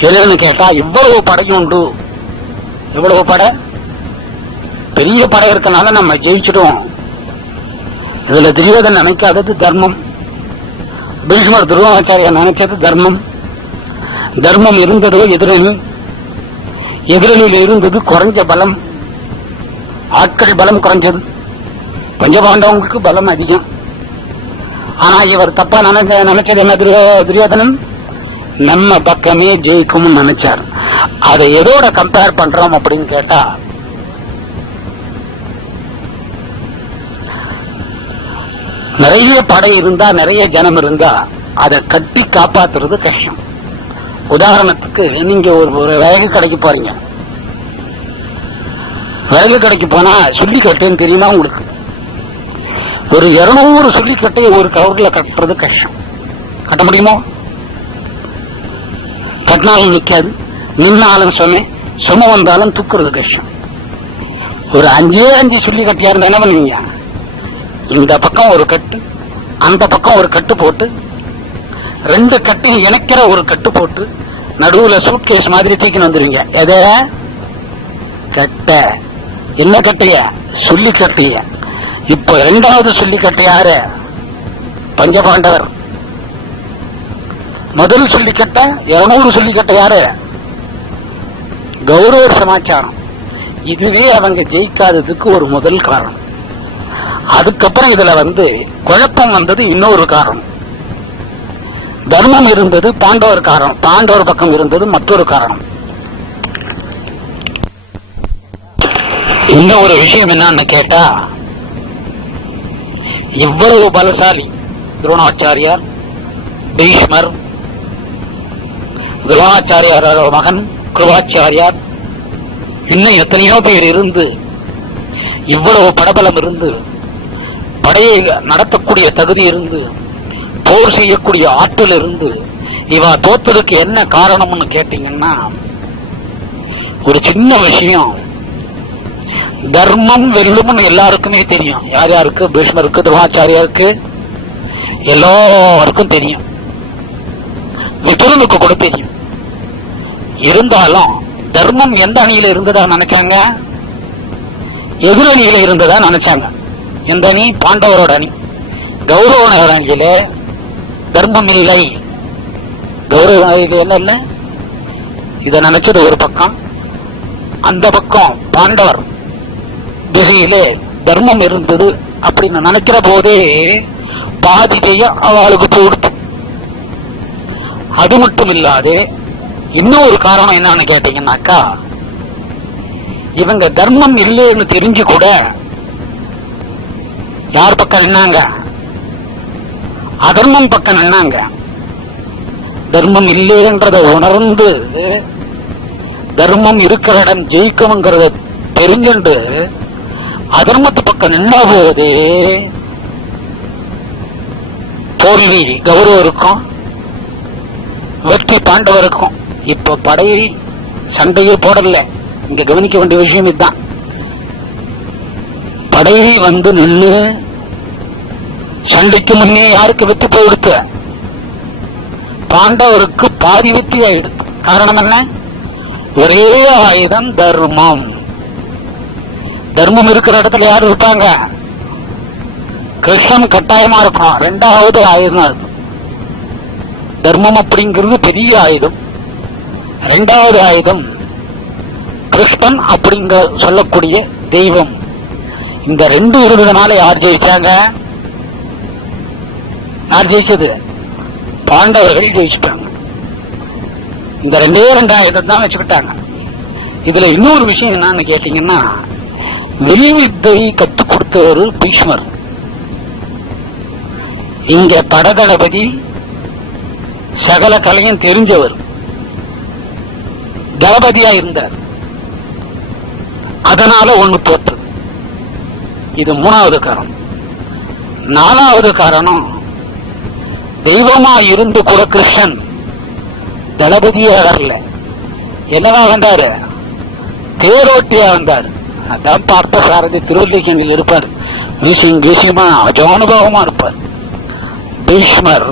எதுன்னு கேட்டா, இவ்வளவு படையும் உண்டு, இவ்வளவு படை, பெரிய படை இருக்கனால நம்ம ஜெயிச்சிடும். இதுல துரியோதனன் நினைக்காதது தர்மம், பீஷ்மர் துரோணாச்சாரியா நினைச்சது தர்மம். தர்மம் இருந்ததோ எதிரணி, எதிரணியில் இருந்தது குறைஞ்ச பலம், ஆட்கள் பலம் குறைஞ்சது, பஞ்சபாண்டவங்களுக்கு பலம் அதிகம். ஆனா இவர் தப்பா நினைச்சது என்ன? துரியோதனன் நம்ம பக்கமே ஜெயிக்கும் நினைச்சார். அதை எதோட கம்பேர் பண்றோம் அப்படின்னு கேட்டா, நிறைய படை இருந்தா, நிறைய ஜனம் இருந்தா அதை கட்டி காப்பாத்துறது கஷ்டம். உதாரணத்துக்கு நீங்க ஒரு விறகு கடைக்கு போறீங்க, விறகு கடைக்கு போனா சுள்ளிக்கட்டைன்னு தெரியுமா உங்களுக்கு? ஒரு 200 சுள்ளிக்கட்டையை ஒரு கவர்ல கட்டுறது கஷ்டம். கட்ட முடியுமோ? கட்டினாலும் நிக்காது, நின்னாலும் சும வந்தாலும் தூக்குறது கஷ்டம். ஒரு 5 சுள்ளிக்கட்டையா இருந்தா என்ன பண்ணுவீங்க? இந்த பக்கம் ஒரு கட்டு, அந்த பக்கம் ஒரு கட்டு போட்டு, 2 கட்டையும் இணைக்கிற ஒரு கட்டு போட்டு, நடுவுல சூட்கேஸ் மாதிரி தூக்கின்னு வந்துருவீங்க. எத? கட்டை. என்ன கட்டைய? சுள்ளிக்கட்டைய. இப்ப 2வது சுள்ளிக்கட்டை யாரு? பஞ்சபாண்டவர். முதல் சொல்லிக்கட்ட 200 சொல்லிக்கட்ட யாரு? கௌரவ சமாச்சாரம். இதுவே அவங்க ஜெயிக்காததுக்கு ஒரு முதல் காரணம். அதுக்கப்புறம் இதுல குழப்பம் வந்தது இன்னொரு காரணம். தர்மம் இருந்தது பாண்டவர் காரணம், பாண்டவர் பக்கம் இருந்தது மற்றொரு காரணம். இன்னும் ஒரு விஷயம் என்னன்னு கேட்டா, இவ்வளவு பலசாலி துரோணாச்சாரியார், பீஷ்மர், துரோணாச்சாரியாரோட மகன் கிருபாச்சாரியார், இன்னும் எத்தனையோ பேர் இருந்து, இவ்வளவு படபலம் இருந்து, படையை நடத்தக்கூடிய தகுதி இருந்து, போர் செய்யக்கூடிய ஆற்றல் இருந்து, இவ தோத்ததுக்கு என்ன காரணம்னு கேட்டீங்கன்னா, ஒரு சின்ன விஷயம். தர்மம் வெல்லும்னு எல்லாருக்குமே தெரியும். யார் யாருக்கு? பீஷ்மருக்கு, துரோணாச்சாரியாருக்கு, எல்லாருக்கும் தெரியும். விதுரனுக்கு கூட தெரியும். இருந்தாலும் தர்மம் எந்த அணியில இருந்ததா நினைச்சாங்க? எதிரணியில இருந்ததா நினைச்சாங்க. எந்த அணி? பாண்டவரோட அணி. கௌரவ அணியில தர்மம் இல்லை. கௌரவ என்ன இல்ல, இத நினைச்சது ஒரு பக்கம். அந்த பக்கம் பாண்டவர் திசையிலே தர்மம் இருந்தது அப்படின்னு நினைக்கிற போதே பாதிதைய அவளுக்கு போடுத்து. அது மட்டும் இல்லாது இன்னொரு காரணம் என்னன்னு கேட்டீங்கன்னாக்கா, இவங்க தர்மம் இல்லைன்னு தெரிஞ்சு கூட யார் பக்கம் நின்னாங்க? அதர்மம் பக்கம் நின்னாங்க. தர்மம் இல்லைன்றதை உணர்ந்து தர்மம் இருக்கிற இடம் ஜெயிக்கணுங்கிறத தெரிஞ்சுண்டு அதர்மத்து பக்கம் நின்ன போது தோல்வி கௌரவருக்கும் வெற்றி பாண்டவருக்கும். இப்ப படையை சண்டையே போடல. இங்க கவனிக்க வேண்டிய விஷயம் இதுதான். படையை வந்து நின்று சண்டைக்கு முன்னே யாருக்கு வெற்றி போயிடுத்து? பாண்டவருக்கு பாதி வெற்றி ஆயிடுது. காரணம் என்ன? ஒரே ஆயுதம் தர்மம். தர்மம் இருக்கிற இடத்துல யாரு இருப்பாங்க? கிருஷ்ணன் கட்டாயமா இருக்கும். இரண்டாவது ஆயுதம் அது. தர்மம் அப்படிங்கிறது பெரிய ஆயுதம். இரண்டாவது ஆயுதம் கிருஷ்ணன் அப்படிங்க சொல்லக்கூடிய தெய்வம். இந்த ரெண்டு இருந்ததுனால யார் ஜெயிச்சாங்க? யார் ஜெயிச்சது? பாண்டவர்கள் ஜெயிச்சுட்டாங்க. இந்த ரெண்டு ஆயுதம் தான் வச்சுக்கிட்டாங்க. இதுல இன்னொரு விஷயம் என்னன்னு கேட்டீங்கன்னா, வில்வித்தை கற்றுக் கொடுத்தவர் பீஷ்மர். இங்க படதளபதி சகல கலையும் தெரிஞ்சவர், தளபதியா இருந்தார். அதனால ஒண்ணு தோற்று. இது மூணாவது காரணம். நாலாவது காரணம், தெய்வமா இருந்து கூட கிருஷ்ணன் தளபதியா வரல. என்னவா வந்தாரு? தேரோட்டியா வந்தாரு. அதான் பார்த்த சாரதி திருவல்லிக்கணியில் இருப்பார். விஷயமா அஜானுபவமா இருப்பார். பீஷ்மர்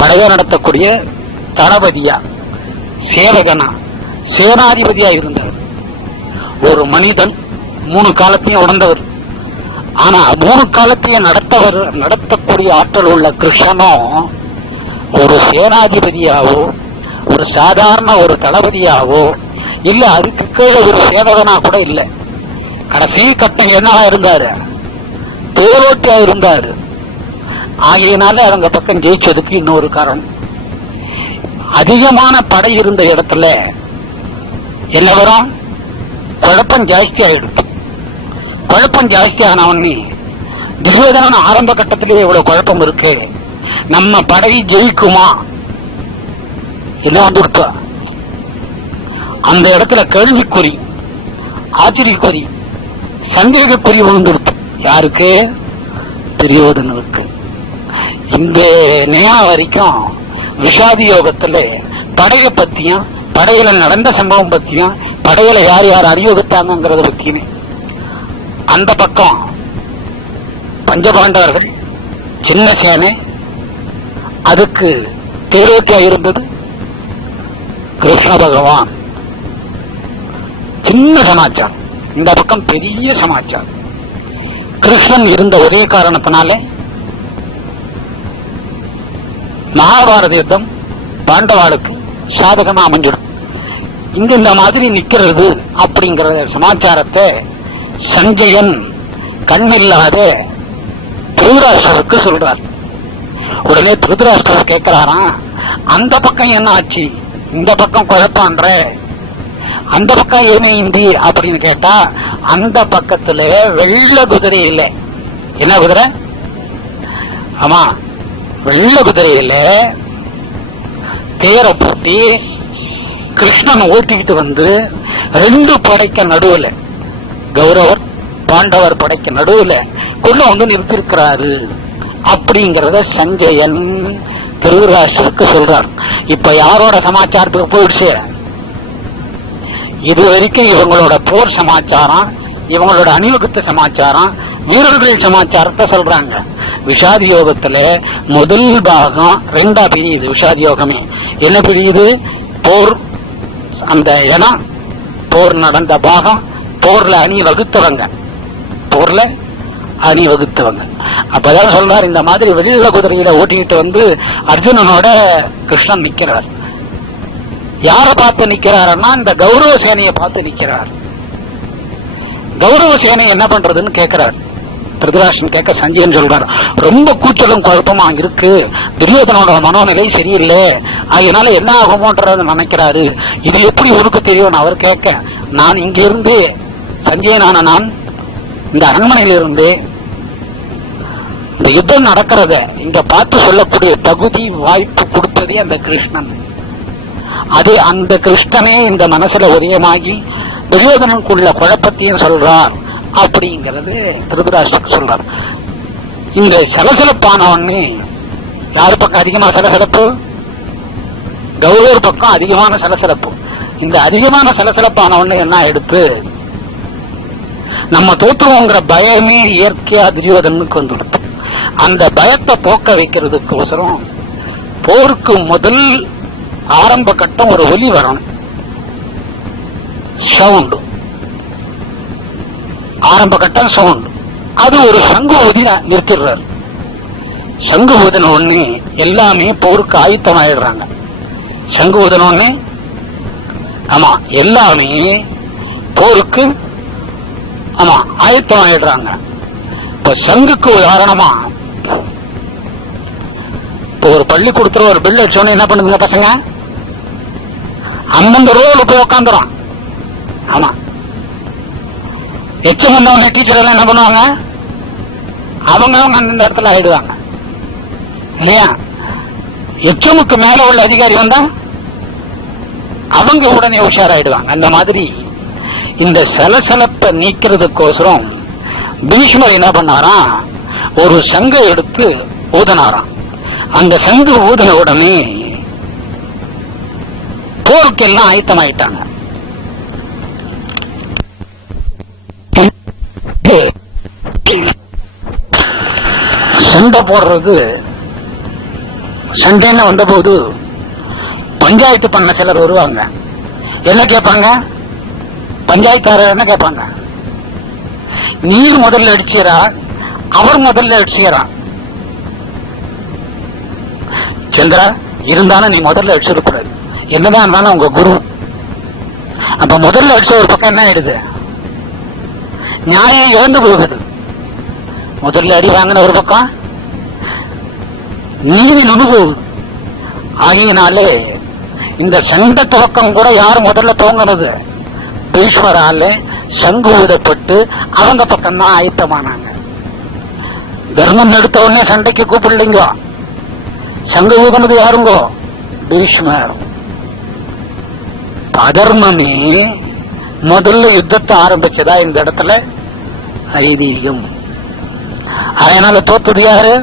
படையை நடத்தக்கூடிய தளபதியா, சேவகனா, சேனாதிபதியா இருந்தார். ஒரு மனிதன் 3 காலத்தையும் உணர்ந்தவர். ஆனா 3 காலத்தையும் நடத்தக்கூடிய ஆற்றல் உள்ள கிருஷ்ணனோ ஒரு சேனாதிபதியாவோ ஒரு சாதாரண ஒரு தளபதியாவோ இல்ல, அதுக்கு கீழே ஒரு சேவகனா கூட இல்ல. கடைசி கட்டம் என்னவா இருந்தாரு? தேரோட்டியா இருந்தாரு. ஆகையினால அவங்க பக்கம் ஜெயிச்சதுக்கு இன்னொரு காரணம், அதிகமான படை இருந்த இடத்துல என்ன வரும்? குழப்பம் ஜாஸ்தி ஆயிடுச்சு. குழப்பம் ஜாஸ்தி ஆனவனே துரியோதனன் ஆரம்ப கட்டத்திலேயே இவ்வளவு குழப்பம் இருக்கு, நம்ம படை ஜெயிக்குமா என்ன வந்துடுத்தா? அந்த இடத்துல கேள்விக்குறி, ஆச்சரியக்குறி, சந்தேகக்குறி விழுந்துடுத்து. யாருக்கு? துரியோதனனுக்கு. இந்த நேரம் வரைக்கும் விஷாதி யோகத்துல படைய பத்தியும் படையில நடந்த சம்பவம் பத்தியும் படையில யார் யார் அறிவுறுத்தாங்கிறத பத்தியும், அந்த பக்கம் பஞ்சபாண்டவர்கள் சின்ன சேனை, அதுக்கு தேரோட்டியா இருந்தது கிருஷ்ண பகவான். சின்ன சமாச்சாரம். இந்த பக்கம் பெரிய சமாச்சாரம். கிருஷ்ணன் இருந்த ஒரே காரணத்தினால மகாபாரத யுத்தம் பாண்டவாளுக்கு சாதகமா அமைஞ்சிடும். இங்க இந்த மாதிரி நிக்கிறது அப்படிங்கிற சமாச்சாரத்தை சஞ்சயன் கண்ணில்லாத திருதராஷ்டிரருக்கு சொல்றார். உடனே திருதராஷ்டிரர் கேட்கிறாராம், அந்த பக்கம் என்ன ஆச்சு, இந்த பக்கம் குழப்பன்ற, அந்த பக்கம் ஏமைந்தி அப்படின்னு கேட்டா, அந்த பக்கத்துல வெள்ள குதிரை இல்லை. என்ன குதிரை? ஆமா, வெள்ள குதிரையில தேரை பூட்டி கிருஷ்ணன் ஓட்டிக்கிட்டு வந்து 2 படைக்க நடுவுல, கௌரவர் பாண்டவர் படைக்க நடுவுல கொண்டு வந்து நிறுத்திருக்கிறாரு அப்படிங்கறத சஞ்சயன் திருதராஷ்டிரருக்கு சொல்றார். இப்ப யாரோட சமாச்சாரத்துக்கு போயிடுச்சு? இது வரைக்கும் இவங்களோட போர் சமாச்சாரம், இவங்களோட அணிவகுத்த சமாச்சாரம், வீரர்கள் சமாச்சாரத்தை சொல்றாங்க. விஷாதி யோகத்துல முதல் பாகம் 2ஆ பிரியுது. விஷாதி யோகமே என்ன பிரியுது? போர் அந்த இடம், போர் நடந்த பாகம், போர்ல அணி வகுத்தவங்க, போர்ல அணி வகுத்தவங்க. அப்பதான் சொல்றார், இந்த மாதிரி வெளியில குதிரையில ஓட்டிக்கிட்டு வந்து அர்ஜுனனோட கிருஷ்ணன் நிக்கிறார். யார பார்த்து நிக்கிறாருன்னா இந்த கௌரவ சேனையை பார்த்து நிக்கிறார். கௌரவ சேனை என்ன பண்றதுன்னு கேட்கிறார். திருதராஷ்டிரன் கேட்க சஞ்சயன் சொல்றார், ரொம்ப கூச்சலும் குழப்பமா இருக்கு, துரியோதனோட மனோநிலை சரியில்லை, அதனால என்ன ஆகுமோன்றத நினைக்கிறாரு, இது எப்படி உனக்கு தெரியும் அவர் கேட்க, நான் இங்க இருந்து சஞ்சயனான நான் இந்த அரண்மனையில இருந்து இந்த யுத்தம் நடக்கிறத இங்க பார்த்து சொல்லக்கூடிய தகுதி வாய்ப்பு கொடுத்ததே அந்த கிருஷ்ணன். அது அந்த கிருஷ்ணனே இந்த மனசுல உதயமாகி துரியோதனனுக்குள்ள குழப்பத்தையும் சொல்றார் அப்படிங்கிறது திருதராஷ்டிரனுக்கு சொல்றார். இந்த சலசலப்பானவன்னு யாரு பக்கம் அதிகமா சலசலப்பு? கௌரவர் பக்கம் அதிகமான சலசலப்பு. இந்த அதிகமான சலசலப்பானவன்னு என்ன எடுத்து நம்ம தோற்றுவோங்கிற பயமே இயற்கையா துரியோதனனுக்கு வந்துடுது. அந்த பயத்தை போக்க வைக்கிறதுக்கோசரம் போருக்கு முதல் ஆரம்ப கட்டம் ஒரு ஒலி வரணும், சவுண்ட், ஆரம்ப கட்டம் சவுண்ட். அது ஒரு சங்கு ஊதி நிறுத்திடுறாரு. சங்கு ஊதின உடனே எல்லாமே போருக்கு ஆயத்தமாயிடுறாங்க. சங்கு ஊதின உடனே ஆமா எல்லாமே போருக்கு ஆமா ஆயத்தமாயிடுறாங்க. இப்ப சங்குக்கு உதாரணமா இப்ப ஒரு பள்ளிக்கூடத்துல ஒரு பில் அடிச்சோன்னு என்ன பண்ணுங்க பசங்க, அந்தந்த ரோல் போய் உட்காந்துரும். ஆமா, எச்சம் வந்தவங்க டீச்சர் எல்லாம் என்ன பண்ணுவாங்க, அவங்க அந்தந்த இடத்துல ஆயிடுவாங்க இல்லையா? எச்சமுக்கு மேல உள்ள அதிகாரி வந்தா அவங்க உடனே உஷாராயிடுவாங்க. அந்த மாதிரி இந்த சலசலப்பை நீக்கிறதுக்கோசரம் பீஷ்மர் என்ன பண்ணாராம், ஒரு சங்கை எடுத்து ஊதனாராம். அந்த சங்கு ஊதின உடனே போருக்கெல்லாம் ஆயத்தமாயிட்டாங்க. சண்டை போடுறது, சண்டைன்னு வந்த போது பஞ்சாயத்து பண்ண சிலர் வருவாங்க. என்ன கேட்பாங்க, பஞ்சாயத்தாரர் என்ன கேட்பாங்க, நீர் முதல்ல அடிச்சீரா அவர் முதல்ல அடிச்சீரா? சந்திரா, இருந்தாலும் நீ முதல்ல அடிச்சிடக்கூடாது, என்னதான் இருந்தாலும் உங்க குரு. அப்ப முதல்ல அடிச்ச ஒரு பக்கம் என்ன ஆயிடுது, நியாயம் இழந்து போகுது. முதல்ல அடி வாங்கின ஒரு பக்கம் நீதி நுணு போகுது. ஆகியனாலே இந்த சண்டை துவக்கம் கூட யார் முதல்ல துவங்கினது, பீஷ்மரால சங்கு ஊதப்பட்டு அவங்க பக்கம் தான் ஆயத்தமானாங்க. தர்மம் எடுத்த உடனே சண்டைக்கு கூப்பிடலைங்க, சங்கு ஊதனது யாருங்கோ, பீஷ்மர். அதர்மமே முதல்ல யுத்தத்தை ஆரம்பிச்சதா இந்த இடத்துல ஐதீகம். அதனால தோத்தது யாரு,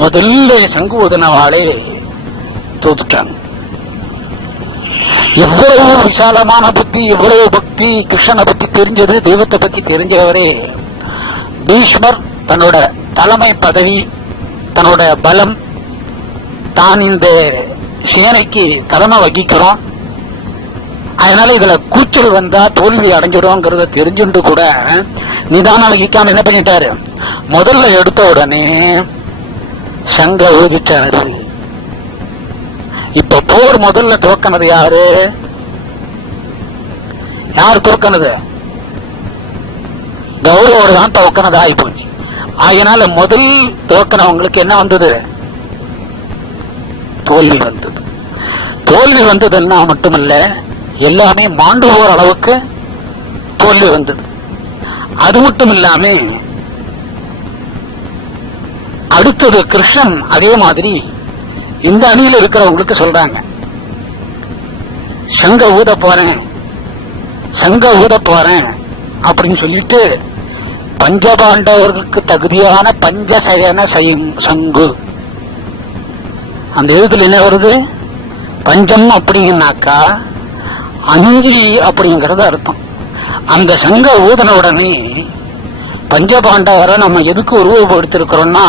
முதல்ல சங்கு ஊதனவாளே தோத்துட்டாங்க. எவ்வளவு விசாலமான புத்தி, எவ்வளவு பக்தி, கிருஷ்ணனை பத்தி தெரிஞ்சது, தெய்வத்தை பத்தி தெரிஞ்சவரே பீஷ்மர் தன்னோட தலைமை பதவி, தன்னோட பலம், தான் இந்த சேனைக்கு தலைமை வகிக்கிறோம், அதனால இதுல கூச்சல் வந்தா தோல்வி அடைஞ்சிடும்ங்கிறத தெரிஞ்சுட்டு கூட நிதானம் வகிக்காம என்ன பண்ணிட்டாரு, முதல்ல எடுத்த உடனே சங்க ஊதிட்டாரு. இப்ப போர் முதல்ல துவக்கினது யாரு, யார் துவக்கினது, கௌரவர் தான் துவக்கினது ஆகி போச்சு. அதனால முதல் துவக்கினவங்களுக்கு என்ன வந்தது, தோல்வி வந்தது. தோல்வி வந்ததுன்னா மட்டுமல்ல, எல்லாமே மாண்டு போற அளவுக்கு தோல்வி வந்தது. அது மட்டும் இல்லாம அடுத்தது கிருஷ்ணன் அதே மாதிரி இந்த அணியில் இருக்கிறவங்களுக்கு சொல்றாங்க, சங்க ஊத போறேன், சங்க ஊத போறேன் அப்படின்னு சொல்லிட்டு பஞ்சபாண்டவர்களுக்கு தகுதியான பஞ்சசயன சங்கு. அந்த எழுத்துல என்ன வருது, பஞ்சம் அப்படிங்கனாக்கா அஞ்சு அப்படிங்கிறது அர்த்தம். அந்த சங்க ஊதன உடனே பஞ்சபாண்டவரை நம்ம எதுக்கு உருவப்படுத்திருக்கிறோம்னா,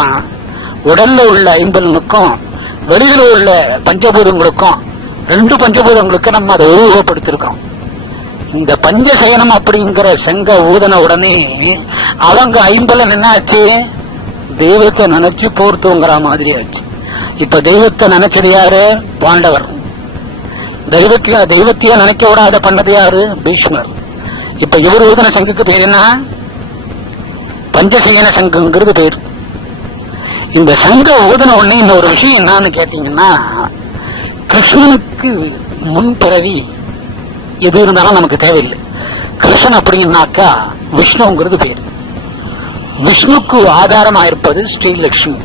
உடல்ல உள்ள 50க்கும் வெளியில உள்ள பஞ்சபூதங்களுக்கும் 2 பஞ்சபூதங்களுக்கு நம்ம அதை உருவகப்படுத்திருக்கோம். இந்த பஞ்சசயனம் அப்படிங்கிற சங்க ஊதன உடனே அவங்க 50 என்னாச்சு, தெய்வத்தை நினைச்சு போர் தூங்குற மாதிரி ஆச்சு. இப்ப தெய்வத்தை நினைச்சது யாரு? பாண்டவர். தெய்வத்தையே நினைக்க விடாத பண்ணது யாரு? பீஷ்மர். இப்ப இவர் ஊதன சங்குக்கு பேர் என்ன? பஞ்சசயன சங்குங்கிறது பேர். இந்த சங்க ஊதன உடனே இன்னொரு விஷயம் என்னன்னு கேட்டீங்கன்னா, கிருஷ்ணனுக்கு முன் பிறவி எது இருந்தாலும் நமக்கு தேவையில்லை. கிருஷ்ணன் அப்படின்னாக்கா விஷ்ணுங்கிறது பேர். விஷ்ணுக்கு ஆதாரமா இருப்பது ஸ்ரீலட்சுமி.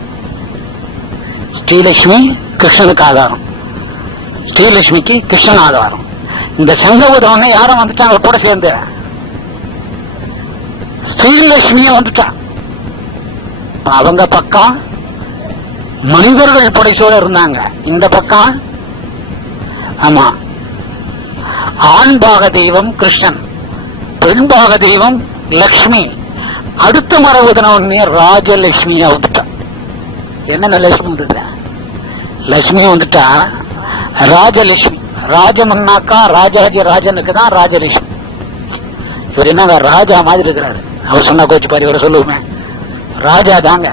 ஸ்ரீலட்சுமி கிருஷ்ணனுக்கு ஆதாரம், ஸ்ரீலட்சுமிக்கு கிருஷ்ணன் ஆதாரம். இந்த சங்க ஊதன யாரும் வந்துட்டாங்க கூட சேர்ந்து, ஸ்ரீலட்சுமிய வந்துட்டான். அவங்க பக்கம் மனிதர்கள் படைச்சோட இருந்தாங்க, இந்த பக்கம் ஆமா ஆண் பாக தெய்வம் கிருஷ்ணன், பெண் பாக தெய்வம் லட்சுமி. அடுத்த மரபுதன உடனே ராஜலட்சுமியா வந்துட்டான். என்ன லட்சுமி வந்துட்டா? லட்சுமி வந்துட்டா ராஜலட்சுமி. ராஜமன்னாக்கா ராஜாஜி ராஜனுக்கு தான் ராஜலட்சுமி. இவர் என்னங்க ராஜா மாதிரி இருக்கிறாரு. அவர் சொன்னா கோச்சு பாரு, இவரை சொல்லுவோமே ராஜா தாங்க.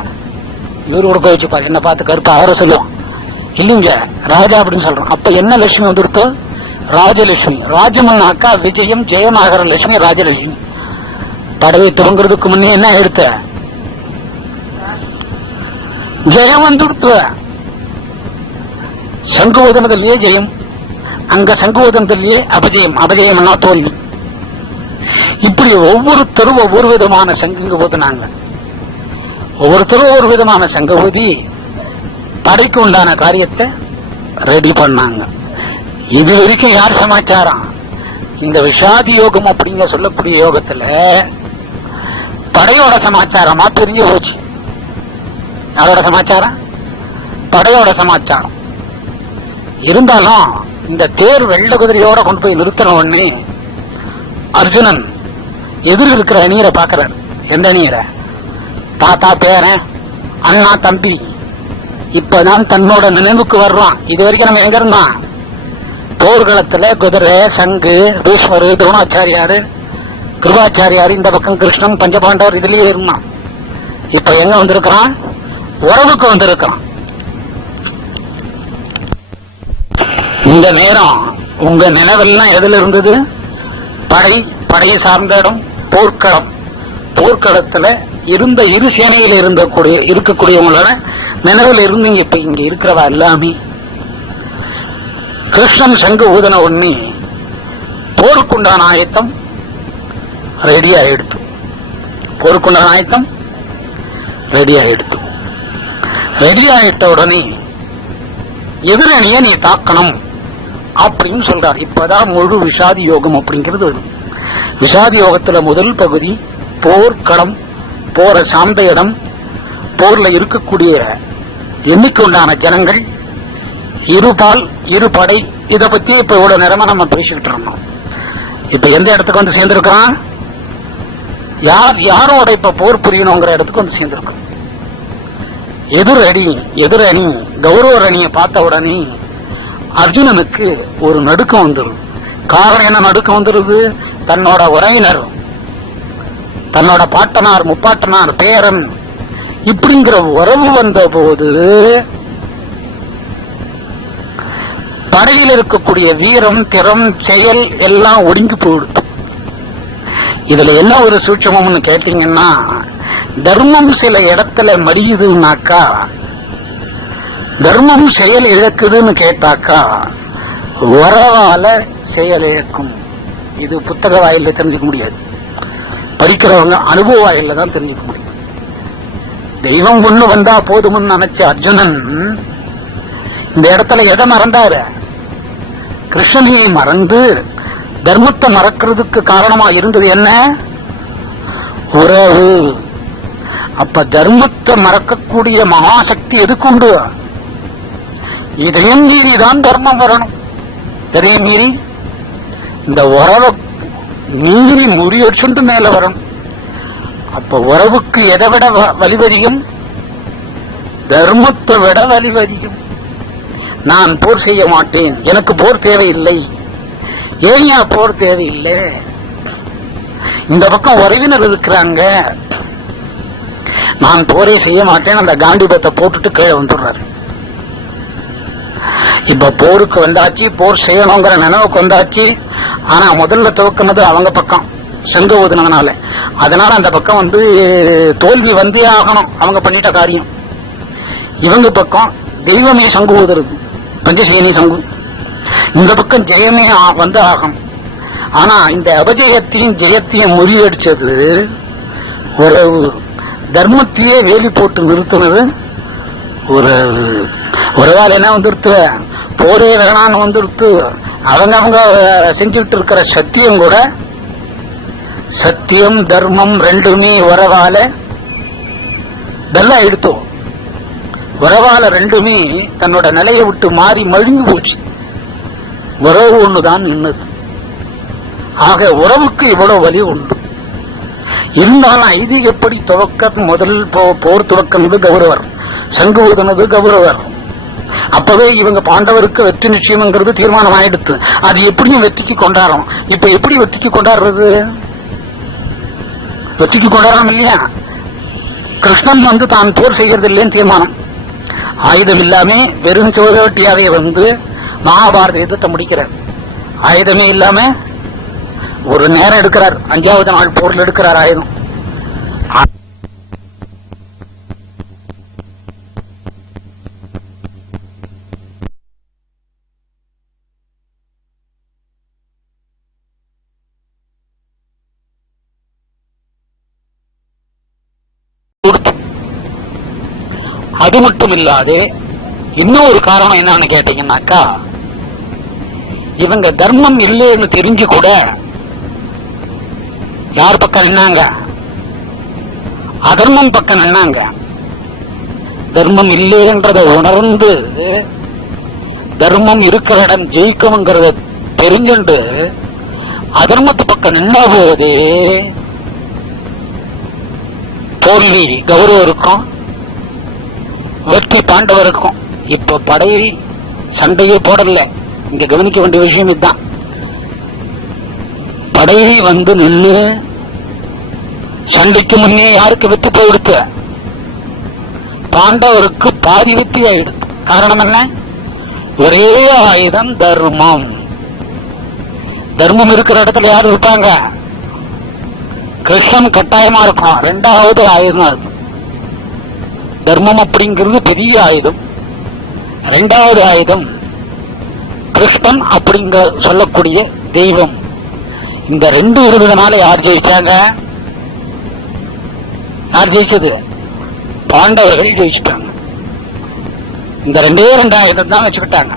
இவரு கூட கோச்சு பாரு, என்ன பார்த்து கருப்பா அவரை சொல்லுவோம் இல்லைங்க ராஜா அப்படின்னு சொல்றோம். அப்ப என்ன லட்சுமி வந்துருத்தோ? ராஜலட்சுமி. ராஜமன்னாக்கா விஜயம் ஜெயமாகற லட்சுமி ராஜலட்சுமி. படவை துவங்குறதுக்கு முன்னே என்ன எடுத்த ஜெயம் வந்துடுத்து. சங்குவதனத்திலேயே ஜெயம், அங்க சங்குவதனத்திலேயே அபஜயம். அபஜயம்னா தோல்வி. இப்படி ஒவ்வொருத்தரும் ஒவ்வொரு விதமான சங்குங்க போதுனாங்க. ஒவ்வொருத்தரும் ஒவ்வொரு விதமான சங்க ஊதி படைக்கு உண்டான காரியத்தை ரெடி பண்ணாங்க. இது வரைக்கும் யார் சமாச்சாரம்? இந்த விஷாதி யோகம் அப்படிங்க சொல்லக்கூடிய யோகத்துல படையோட சமாச்சாரமா பெரிய போச்சு. அதோட சமாச்சாரம் படையோட சமாச்சாரம். இருந்தாலும் இந்த தேர் வெள்ள குதிரையோட கொண்டு போய் நிறுத்தின உடனே அர்ஜுனன் எதிர் இருக்கிற அணியரை பாக்குறாரு. எந்த அணியரை? தாத்தா பேரன் அண்ணா தம்பி. இப்பதான் தன்னோட நினைவுக்கு வர்றான். இது வரைக்கும் நம்ம எங்க இருந்தோம்? போர்க்களத்துல குதிரை, சங்கு, பீஷ்மர், துரோணாச்சாரியாரு, கிருபாச்சாரியாரு, இந்த பக்கம் கிருஷ்ணன், பஞ்சபாண்டவர் இதுலயே இருந்தான். இப்ப எங்க வந்திருக்கிறான்? உறவுக்கு வந்திருக்கிறான். இந்த நேரம் உங்க நினைவெல்லாம் எதுல இருந்தது? படையை சார்ந்த இடம் போர்க்களம். போர்க்களத்துல இருந்த இரு சேனையில இருக்கக்கூடியவங்களோட நினைவுல இருந்தீங்க. இப்ப இங்க இருக்கிறவா எல்லாமே கிருஷ்ணன் சங்கு ஊதன உடனே போருக்குண்டான ஆயத்தம் ரெடி ஆயிடுத்து. போருக்குண்டான ஆயத்தம் ரெடி ஆயிடுத்து. ரெடி ஆயிட்ட உடனே எதிரணிய நீ தாக்கணும் அப்படின்னு சொல்றார். இப்பதான் முழு விஷாதி யோகம் அப்படிங்கிறது. விஷாதி யோகத்துல முதல் பகுதி போர்க்களம், போற சார்ந்த இடம், போர்ல இருக்கக்கூடிய எண்ணிக்கை உண்டான ஜனங்கள், இருபால் இருபடை. இதை பத்தி இப்ப இவ்வளவு நேரமா நம்ம பேசிக்கிட்டு இருந்தோம். இப்ப எந்த இடத்துக்கு வந்து சேர்ந்திருக்கிறான்? யாரோட இப்ப போர் புரியணுங்கிற இடத்துக்கு வந்து சேர்ந்திருக்கோம். எதிரணி கௌரவ அணியை பார்த்த உடனே அர்ஜுனனுக்கு ஒரு நடுக்கம் வந்துடும். காரணம் என்ன நடுக்கம் வந்துருது? தன்னோட உறவினர், தன்னோட பாட்டனார், முப்பாட்டனார், பேரன் இப்படிங்கிற உறவு வந்த போது படையில் இருக்கக்கூடிய வீரம், திறம், செயல் எல்லாம் ஒடுங்கி போயிடுது. இதுல என்ன ஒரு சூட்சமம்னு கேட்டீங்கன்னா, தர்மம் சில இடத்துல மடியுதுன்னாக்கா, தர்மம் செயல் இழக்குதுன்னு கேட்டாக்கா, உறவால செயல் இழக்கும். இது புத்தக வாயில தெரிஞ்சுக்க முடியாது, படிக்கிறவங்க அனுபவ வாயில தான் தெரிஞ்சுக்க முடியும். தெய்வம் ஒண்ணு வந்தா போதும்னு நினைச்ச அர்ஜுனன் இந்த இடத்துல எதை மறந்தாரு? கிருஷ்ணனையை மறந்து தர்மத்தை மறக்கிறதுக்கு காரணமா இருந்தது என்ன? உறவு. அப்ப தர்மத்தை மறக்கக்கூடிய மகாசக்தி எதுக்குண்டு? இதையும் மீறிதான் தர்மம் வரணும். இதையும் மீறி இந்த உறவை மீறி முறியடிச்சுட்டு மேல வரணும். அப்ப உறவுக்கு எதை விட வலிவதிகம்? தர்மத்தை விட வலிவதிகம். நான் போர் செய்ய மாட்டேன், எனக்கு போர் தேவையில்லை. ஏன் போர் தேவையில்லை? இந்த பக்கம் உறவினர் இருக்கிறாங்க, நான் போரே செய்ய மாட்டேன். அந்த காண்டிபத்தை போட்டுட்டு கீழே வந்துடுறாரு. இப்ப போருக்கு வந்தாச்சு, போர் செய்யணுங்கிற நினைவுக்கு வந்தாச்சு. ஆனா முதல்ல துவக்கினது அவங்க பக்கம், சங்க ஊதுனதுனால. அதனால அந்த பக்கம் வந்து தோல்வி வந்தே ஆகணும், அவங்க பண்ணிட்ட காரியம். இவங்க பக்கம் தெய்வமே சங்கு ஊதுறது, பஞ்சசேனி சங்கு. இந்த பக்கம் ஜெயமே வந்து ஆகணும். ஆனா இந்த அபஜயத்தையும் ஜெயத்தையும் முறியடிச்சது ஒரு தர்மத்தையே வேலி போட்டு நிறுத்தினது ஒரு ஒருவாள் என்ன வந்துடுத்து, போரே வேணான்னு வந்துடுத்து. அவங்க செஞ்சுட்டு இருக்கிற சத்தியம் கூட, சத்தியம் தர்மம் ரெண்டுமே உறவால வெள்ளம் எடுத்தோம். உறவால ரெண்டுமே தன்னோட நிலையை விட்டு மாறி மழுங்கி போச்சு. உறவு ஒண்ணுதான் நின்னது. ஆக உறவுக்கு இவ்வளவு வலி உண்டு. இருந்தாலும் ஐதீகப்படி துவக்க முதல் போர் துவக்கினது கௌரவர், சங்கு ஊதுனது கௌரவர். அப்பவே இவங்க பாண்டவருக்கு வெற்றி நிச்சயம்ங்கிறது தீர்மானம் ஆயிடுத்து. அது எப்படியும் வெற்றிக்கு கொண்டாடும். இப்ப எப்படி வெற்றிக்கு கொண்டாடுறது? வெற்றிக்கு கொண்டாடலாம் இல்லையா? கிருஷ்ணன் வந்து தான் போர் செய்கிறது இல்லைன்னு தீர்மானம். ஆயுதம் இல்லாம வெறும் சோதட்டியாவே வந்து மகாபாரத யுத்தத்தை முடிக்கிறார். ஆயுதமே இல்லாம ஒரு நேரம் எடுக்கிறார், 5வது நாள் போர்ல எடுக்கிறார் ஆயுதம். அது மட்டும் இல்லாது இன்னொரு காரணம் என்னன்னு கேட்டீங்கன்னாக்கா, இவங்க தர்மம் இல்லைன்னு தெரிஞ்சு கூட யார் பக்கம் நின்னாங்க? அதர்மம் பக்கம் நின்னாங்க. தர்மம் இல்லைன்றத உணர்ந்து தர்மம் இருக்கிற இடம் ஜெயிக்கணுங்கிறத தெரிஞ்சுண்டு அதர்மத்து பக்கம் நின்னா போதே தோல்வி கௌரவம் இருக்கும், வெற்றி பாண்டவருக்கும். இப்ப படையில் சண்டையே போடல. இங்க கவனிக்க வேண்டிய விஷயம் இதுதான். படையில் வந்து நின்று சண்டைக்கு முன்னே யாருக்கு வெற்றி போயிடுத்து? பாண்டவருக்கு பாதி வெற்றி ஆயிடுது. காரணம் என்ன? ஒரே ஆயுதம் தர்மம். தர்மம் இருக்கிற இடத்துல யாரு இருப்பாங்க? கிருஷ்ணன் கட்டாயமா இருப்பான். 2வது ஆயுதம் அது. தர்மம் அப்படிங்கிறது பெரிய ஆயுதம். 2வது ஆயுதம் கிருஷ்ணன் அப்படிங்க சொல்லக்கூடிய தெய்வம். இந்த 2 இருந்ததுனால யார் ஜெயிச்சாங்க? யார் ஜெயிச்சது? பாண்டவர்கள் ஜெயிச்சிட்டாங்க. இந்த 2 ஆயுதம் தான் வச்சுக்கிட்டாங்க.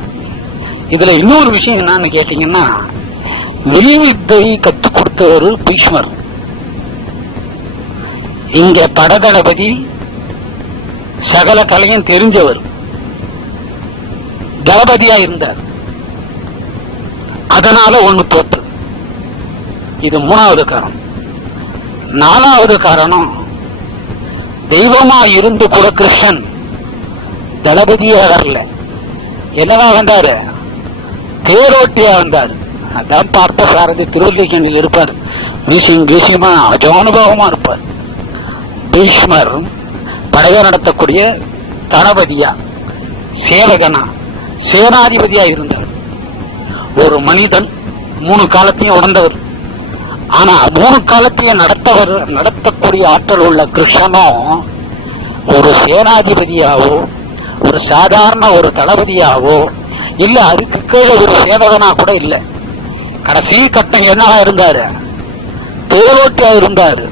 இதுல இன்னொரு விஷயம் என்னன்னு கேட்டீங்கன்னா, வில்வித்தை கற்றுக் கொடுத்தவர் பீஷ்மர். இங்க படதளபதி சகல கலையும் தெரிஞ்சவர், தளபதியா இருந்தார். அதனால ஒண்ணு தோற்று. இது 3வது காரணம். 4வது காரணம், தெய்வமா இருந்து கூட கிருஷ்ணன் தளபதியா வரல. என்னவா வந்தாரு? தேரோட்டியா வந்தாரு. அதான் பார்த்த சாரதி திருவள்ளிக்கண்ணில் இருப்பார். கீசியமா அஜானுபவமா இருப்பார். பீஷ்மர் படையை நடத்தக்கூடிய தளபதியா, சேவகனா, சேனாதிபதியா இருந்தார். ஒரு மனிதன் 3 காலத்தையும் உணர்ந்தவர். ஆனா 3 காலத்தையும் நடத்தக்கூடிய ஆற்றல் உள்ள கிருஷ்ணனோ ஒரு சேனாதிபதியாவோ, ஒரு சாதாரண ஒரு தளபதியாவோ இல்ல, அதுக்கு கீழே ஒரு சேவகனா கூட இல்ல. கடைசி கட்டம் என்னவா இருந்தாரு? தேரோட்டியா இருந்தாரு.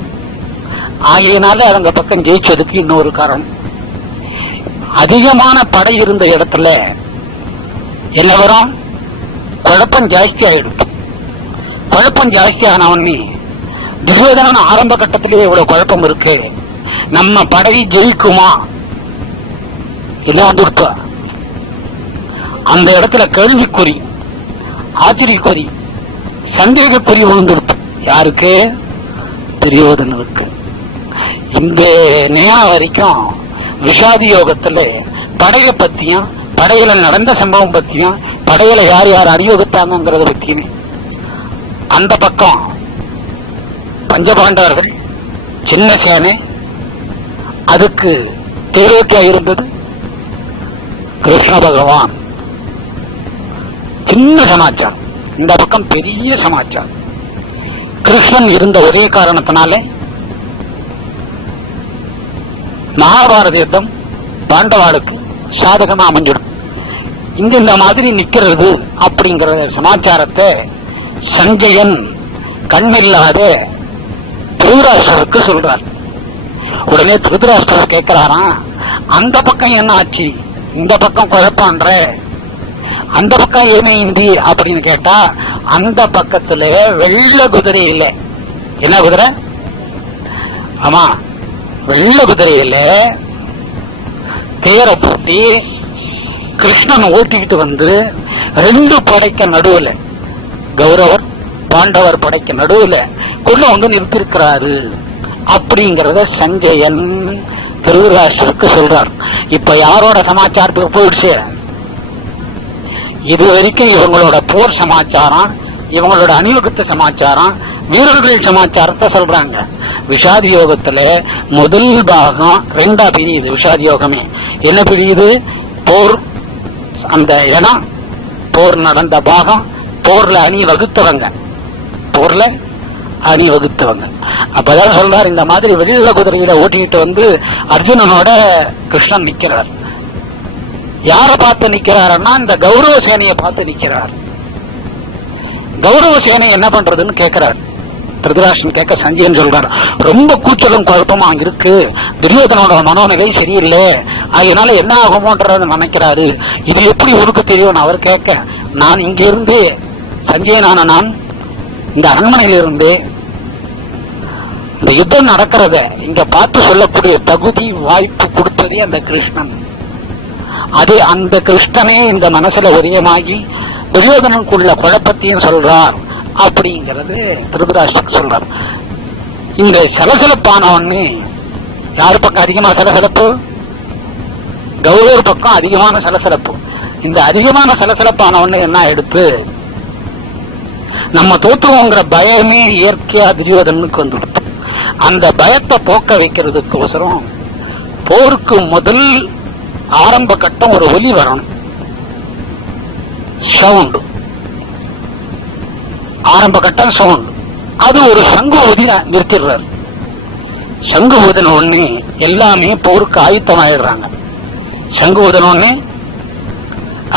ஆகையினால அவங்க பக்கம் ஜெயிச்சதுக்கு இன்னொரு காரணம், அதிகமான படை இருந்த இடத்துல என்ன வரும்? குழப்பம் ஜாஸ்தி ஆயிடுச்சு. குழப்பம் ஜாஸ்தி ஆனவனே துரியோதனன் ஆரம்ப கட்டத்திலேயே இவ்வளவு குழப்பம் இருக்கு, நம்ம படை ஜெயிக்குமா இல்ல வந்துடுத்த அந்த இடத்துல கேள்விக்குறி, ஆச்சரியக்குறி, சந்தேகக்குறி விழுந்துடுத்து. யாருக்கு? துரியோதனனுக்கு. இந்த நேரம் வரைக்கும் விஷாதி யோகத்துல படைய பத்தியும் படையில நடந்த சம்பவம் பத்தியும், படையில யார் யார் அணிவகுத்தாங்கிறத பத்தியுமே. அந்த பக்கம் பஞ்சபாண்டவர்கள், சின்ன சேனை, அதுக்கு தேரோட்டியா இருந்தது கிருஷ்ண பகவான். சின்ன சமாச்சாரம். இந்த பக்கம் பெரிய சமாச்சாரம். கிருஷ்ணன் இருந்த ஒரே காரணத்தினாலே மகாபாரத யுத்தம் பாண்டவாளுக்கு சாதகமா அமைஞ்சிடும். இங்க இந்த மாதிரி நிக்கிறது அப்படிங்கிற சமாச்சாரத்தை சஞ்சயன் கண்ணில்லாத திருதராஷ்டிரருக்கு சொல்றார். உடனே திருதராஷ்டிரர் கேட்கிறாராம், அந்த பக்கம் என்ன ஆச்சு, இந்த பக்கம் குழப்பன்ற, அந்த பக்கம் ஏமைந்தி அப்படின்னு கேட்டா, அந்த பக்கத்துல வெள்ள குதிரை இல்ல. என்ன குதிரை? ஆமா, வெள்ள குதிரையில தேரை பூட்டி கிருஷ்ணன் ஓட்டிக்கிட்டு வந்து 2 படைக்க நடுவுல, கௌரவர் பாண்டவர் படைக்க நடுவுல கொண்டு வந்து நிறுத்திருக்கிறாரு அப்படிங்கறத சஞ்சயன் திருதராஷ்டிரருக்கு சொல்றார். இப்ப யாரோட சமாச்சாரத்துக்கு போயிடுச்சு? இது வரைக்கும் இவங்களோட போர் சமாச்சாரம், இவங்களோட அணிவகுத்த சமாச்சாரம், வீரர்கள் சமாச்சாரத்தை சொல்றாங்க. விஷாதி யோகத்துல முதல் பாகம் 2ஆ பிரியுது. விஷாதி யோகமே என்ன பிரியுது? போர், அந்த இடம், போர் நடந்த பாகம், போர்ல அணி வகுத்தவங்க, போர்ல அணி வகுத்தவங்க. அப்பதான் சொல்றார், இந்த மாதிரி வெள்ள குதிரையில ஓட்டிக்கிட்டு வந்து அர்ஜுனனோட கிருஷ்ணன் நிக்கிறார். யார பார்த்து நிக்கிறாருன்னா இந்த கௌரவ சேனையை பார்த்து நிக்கிறார். கௌரவ சேனை என்ன பண்றதுன்னு கேட்கிறார். திருதராஷ்டிரன் கேட்க சஞ்சயன் சொல்றார், ரொம்ப கூச்சலும் குழப்பமா இருக்கு, துரியோதனோட மனோநிலை சரியில்லை, அதனால என்ன ஆகுமோன்றது நினைக்கிறாரு, இது எப்படி உனக்கு தெரியும் அவர் கேட்க, நான் இங்க இருந்து சஞ்சயனான நான் இந்த அரண்மனையில இருந்து இந்த யுத்தம் நடக்கிறத இங்க பார்த்து சொல்லக்கூடிய தகுதி வாய்ப்பு கொடுத்ததே அந்த கிருஷ்ணன். அது அந்த கிருஷ்ணனே இந்த மனசுல உதயமாகி துரியோதனனுக்குள்ள குழப்பத்தையும் சொல்றார் அப்படிங்கிறது திருதராஷ்டிரன் சொல்றார். இந்த சலசலப்பானவன்னு யாரு பக்கம் அதிகமா சலசலப்பு? கௌரவர் பக்கம் அதிகமான சலசலப்பு. இந்த அதிகமான சலசலப்பானவன்னு என்ன எடுத்து நம்ம தோற்றுவோங்கிற பயமே இயற்கையா துரியோதனனுக்கு வந்துடுது. அந்த பயத்தை போக்க வைக்கிறதுக்கு அவசரம் போருக்கு முதல் ஆரம்ப கட்டம் ஒரு ஒலி வரணும், சவுண்ட். ஆரம்ப கட்டம் சவுண்ட். அது ஒரு சங்கு ஊதி நிறுத்திடுறாரு. சங்கு ஊதின உடனே எல்லாமே போருக்கு ஆயுத்தமாயிடுறாங்க. சங்கு ஊதின உடனே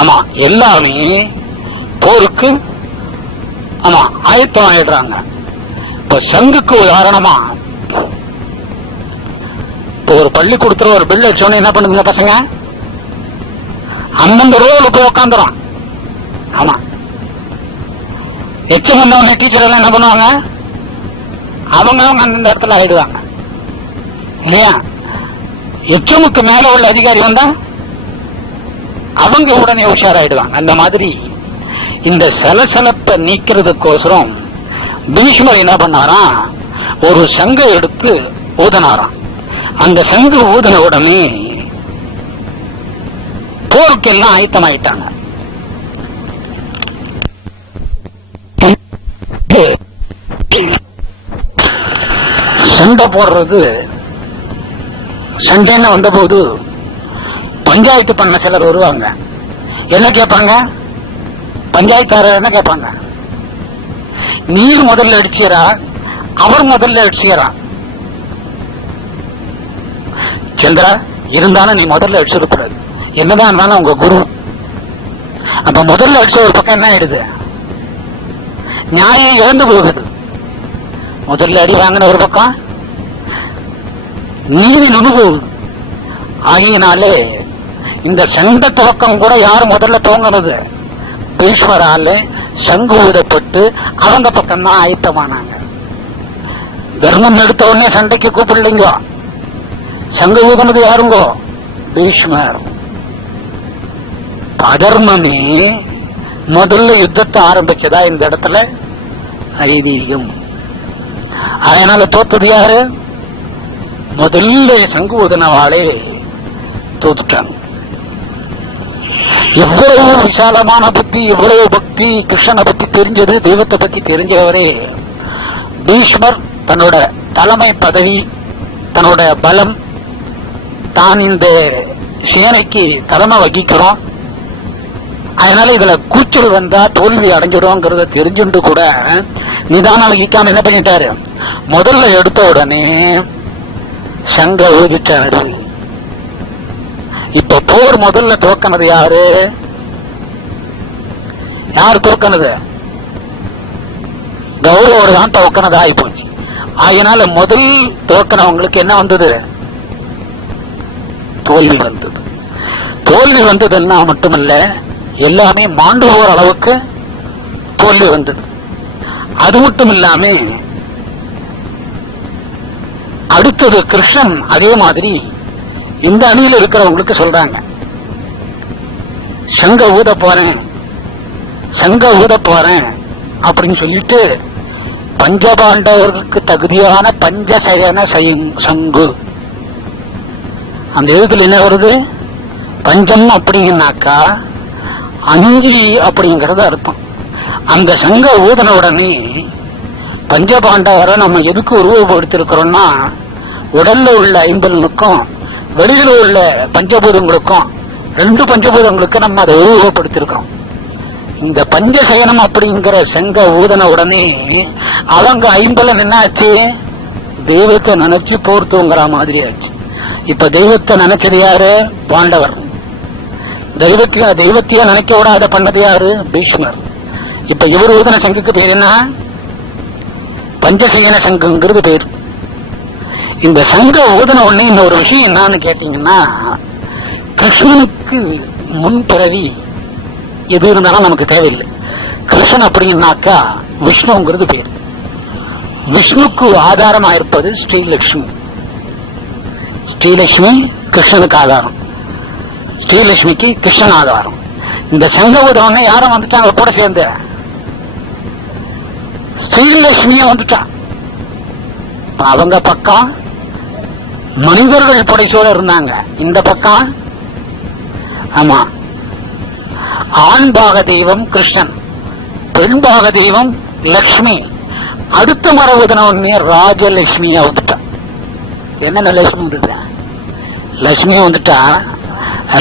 ஆமா எல்லாமே போருக்கு ஆமா ஆயுத்தமாயிடுறாங்க. இப்ப சங்குக்கு உதாரணமா இப்போ ஒரு பள்ளிக்கூடத்துல ஒரு பில் அடிச்சோன்னு என்ன பண்ணுதுங்க பசங்க? அந்தந்த ரோல போய் உட்காந்துரும். ஆமா, எச்சம் வந்தவங்க டீச்சர் எல்லாம் என்ன பண்ணுவாங்க? அவங்க அந்தந்த இடத்துல ஆயிடுவாங்க இல்லையா? எச்சமுக்கு மேல உள்ள அதிகாரி வந்தா அவங்க உடனே உஷாராயிடுவாங்க. அந்த மாதிரி இந்த சலசலப்பை நீக்கிறதுக்கோசரம் பீஷ்மர் என்ன பண்ணாராம், ஒரு சங்கை எடுத்து ஊதனாராம். அந்த சங்கு ஊதின உடனே போருக்கெல்லாம் ஆயத்தமாயிட்டாங்க. சண்டை போடுறது, சண்டைன்னு வந்த போது பஞ்சாயத்து பண்ண சிலர் வருவாங்க. என்ன கேட்பாங்க? பஞ்சாயத்தாரர் என்ன கேட்பாங்க? நீர் முதல்ல அடிச்சீரா அவர் முதல்ல அடிச்சீரா? சந்திரா, இருந்தாலும் நீ முதல்ல அடிச்சிடக்கூடாது, என்னதான் இருந்தாலும் உங்க குரு. அப்ப முதல்ல அடிச்ச ஒரு பக்கம் என்ன ஆயிடுது? நியாயம் இழந்து போகுது. முதல்ல அடி வாங்கின ஒரு பக்கம் நீதி நுணு போகுது. ஆகியனாலே இந்த சண்டை துவக்கம் கூட யார் முதல்ல துவங்கினது? பீஷ்மரால சங்கு ஊதப்பட்டு அவங்க பக்கம் தான் ஆயத்தமானாங்க. தர்மம் எடுத்த உடனே சண்டைக்கு கூப்பிடலைங்க. சங்கு ஊதனது யாருங்கோ? பீஷ்மர். அதர்மமே முதல்ல யுத்தத்தை ஆரம்பிச்சதா இந்த இடத்துல ஐதீகம். அதனால தோத்தது யாரு? முதல்ல சங்கு ஊதனவாளே தோத்துட்டாங்க. இவ்வளவு விசாலமான புத்தி, இவ்வளவு பக்தி, கிருஷ்ணனை பத்தி தெரிஞ்சது, தெய்வத்தை பத்தி தெரிஞ்சவரே பீஷ்மர் தன்னோட தலைமை பதவி, தன்னோட பலம், தான் இந்த சேனைக்கு தலைமை வகிக்கிறோம், அதனால இதுல கூச்சல் வந்தா தோல்வி அடைஞ்சிடும்ங்கிறத தெரிஞ்சுட்டு கூட நிதானம் வகிக்காம என்ன பண்ணிட்டாரு, முதல்ல எடுத்த உடனே சங்க ஊதிட்டாரு. இப்ப போர் முதல்ல துவக்கினது யாரு? யார் துவக்கினது? கௌரவர் தான் துவக்கினது ஆகி போச்சு. அதனால முதல் துவக்கினவங்களுக்கு என்ன வந்தது? தோல்வி வந்தது. தோல்வி வந்ததுன்னா மட்டுமல்ல, எல்லாமே மாண்டு போற அளவுக்கு தோல்வி வந்தது. அது மட்டும் இல்லாம அடுத்தது கிருஷ்ணன் அதே மாதிரி இந்த அணியில் இருக்கிறவங்களுக்கு சொல்றாங்க, சங்க ஊத போறேன், சங்க ஊத போறேன் அப்படின்னு சொல்லிட்டு பஞ்சபாண்டவர்களுக்கு தகுதியான பஞ்சசயன சங்கு. அந்த எழுத்துல என்ன வருது? பஞ்சம் அப்படின்னாக்கா 5 அப்படிங்கறது அர்த்தம். அந்த சங்க ஊதன உடனே பஞ்சபாண்டவரை நம்ம எதுக்கு உருவப்படுத்திருக்கிறோம்னா, உடல்ல உள்ள 50க்கும் வெளியில உள்ள பஞ்சபூதங்களுக்கும், 2 பஞ்சபூதங்களுக்கு நம்ம அதை உருவப்படுத்திருக்கிறோம். இந்த பஞ்சசயனம் அப்படிங்கிற சங்க ஊதன உடனே அவங்க 50 என்னாச்சு? தெய்வத்தை நினைச்சு போர்த்துங்கிற மாதிரி ஆச்சு. இப்ப தெய்வத்தை நினைச்சது யாரு? பாண்டவர். தெய்வத்தைய நினைக்க விடாத பண்ணது யாரு? பீஷ்மர். இப்ப இவர் ஊதன சங்குக்கு பேர் என்ன? பஞ்சசயன சங்குங்கிறது பேர். இந்த சங்க ஊதன உடனே இன்னொரு விஷயம் என்னன்னு கேட்டீங்கன்னா, கிருஷ்ணனுக்கு முன்பிறவி எது இருந்தாலும் நமக்கு தேவையில்லை. கிருஷ்ணன் அப்படின்னாக்கா விஷ்ணுங்கிறது பேர். விஷ்ணுக்கு ஆதாரமா இருப்பது ஸ்ரீலட்சுமி. ஸ்ரீலட்சுமி கிருஷ்ணனுக்கு ஆதாரம், ஸ்ரீலட்சுமிக்கு கிருஷ்ணன் ஆதாரம். இந்த சங்க ஊதன யாரும் வந்துட்டாங்க கூட சேர்ந்து? ஸ்ரீலட்சுமிய வந்துட்டான். அவங்க பக்கம் மனிதர்கள் படைச்சோட இருந்தாங்க, இந்த பக்கம் ஆமா ஆண் பாக தெய்வம் கிருஷ்ணன், பெண் பாக தெய்வம் லட்சுமி. அடுத்த மரபுதன உடனே ராஜலட்சுமியா வந்துட்டான். என்ன லட்சுமி வந்துட்டா? லட்சுமி வந்துட்டா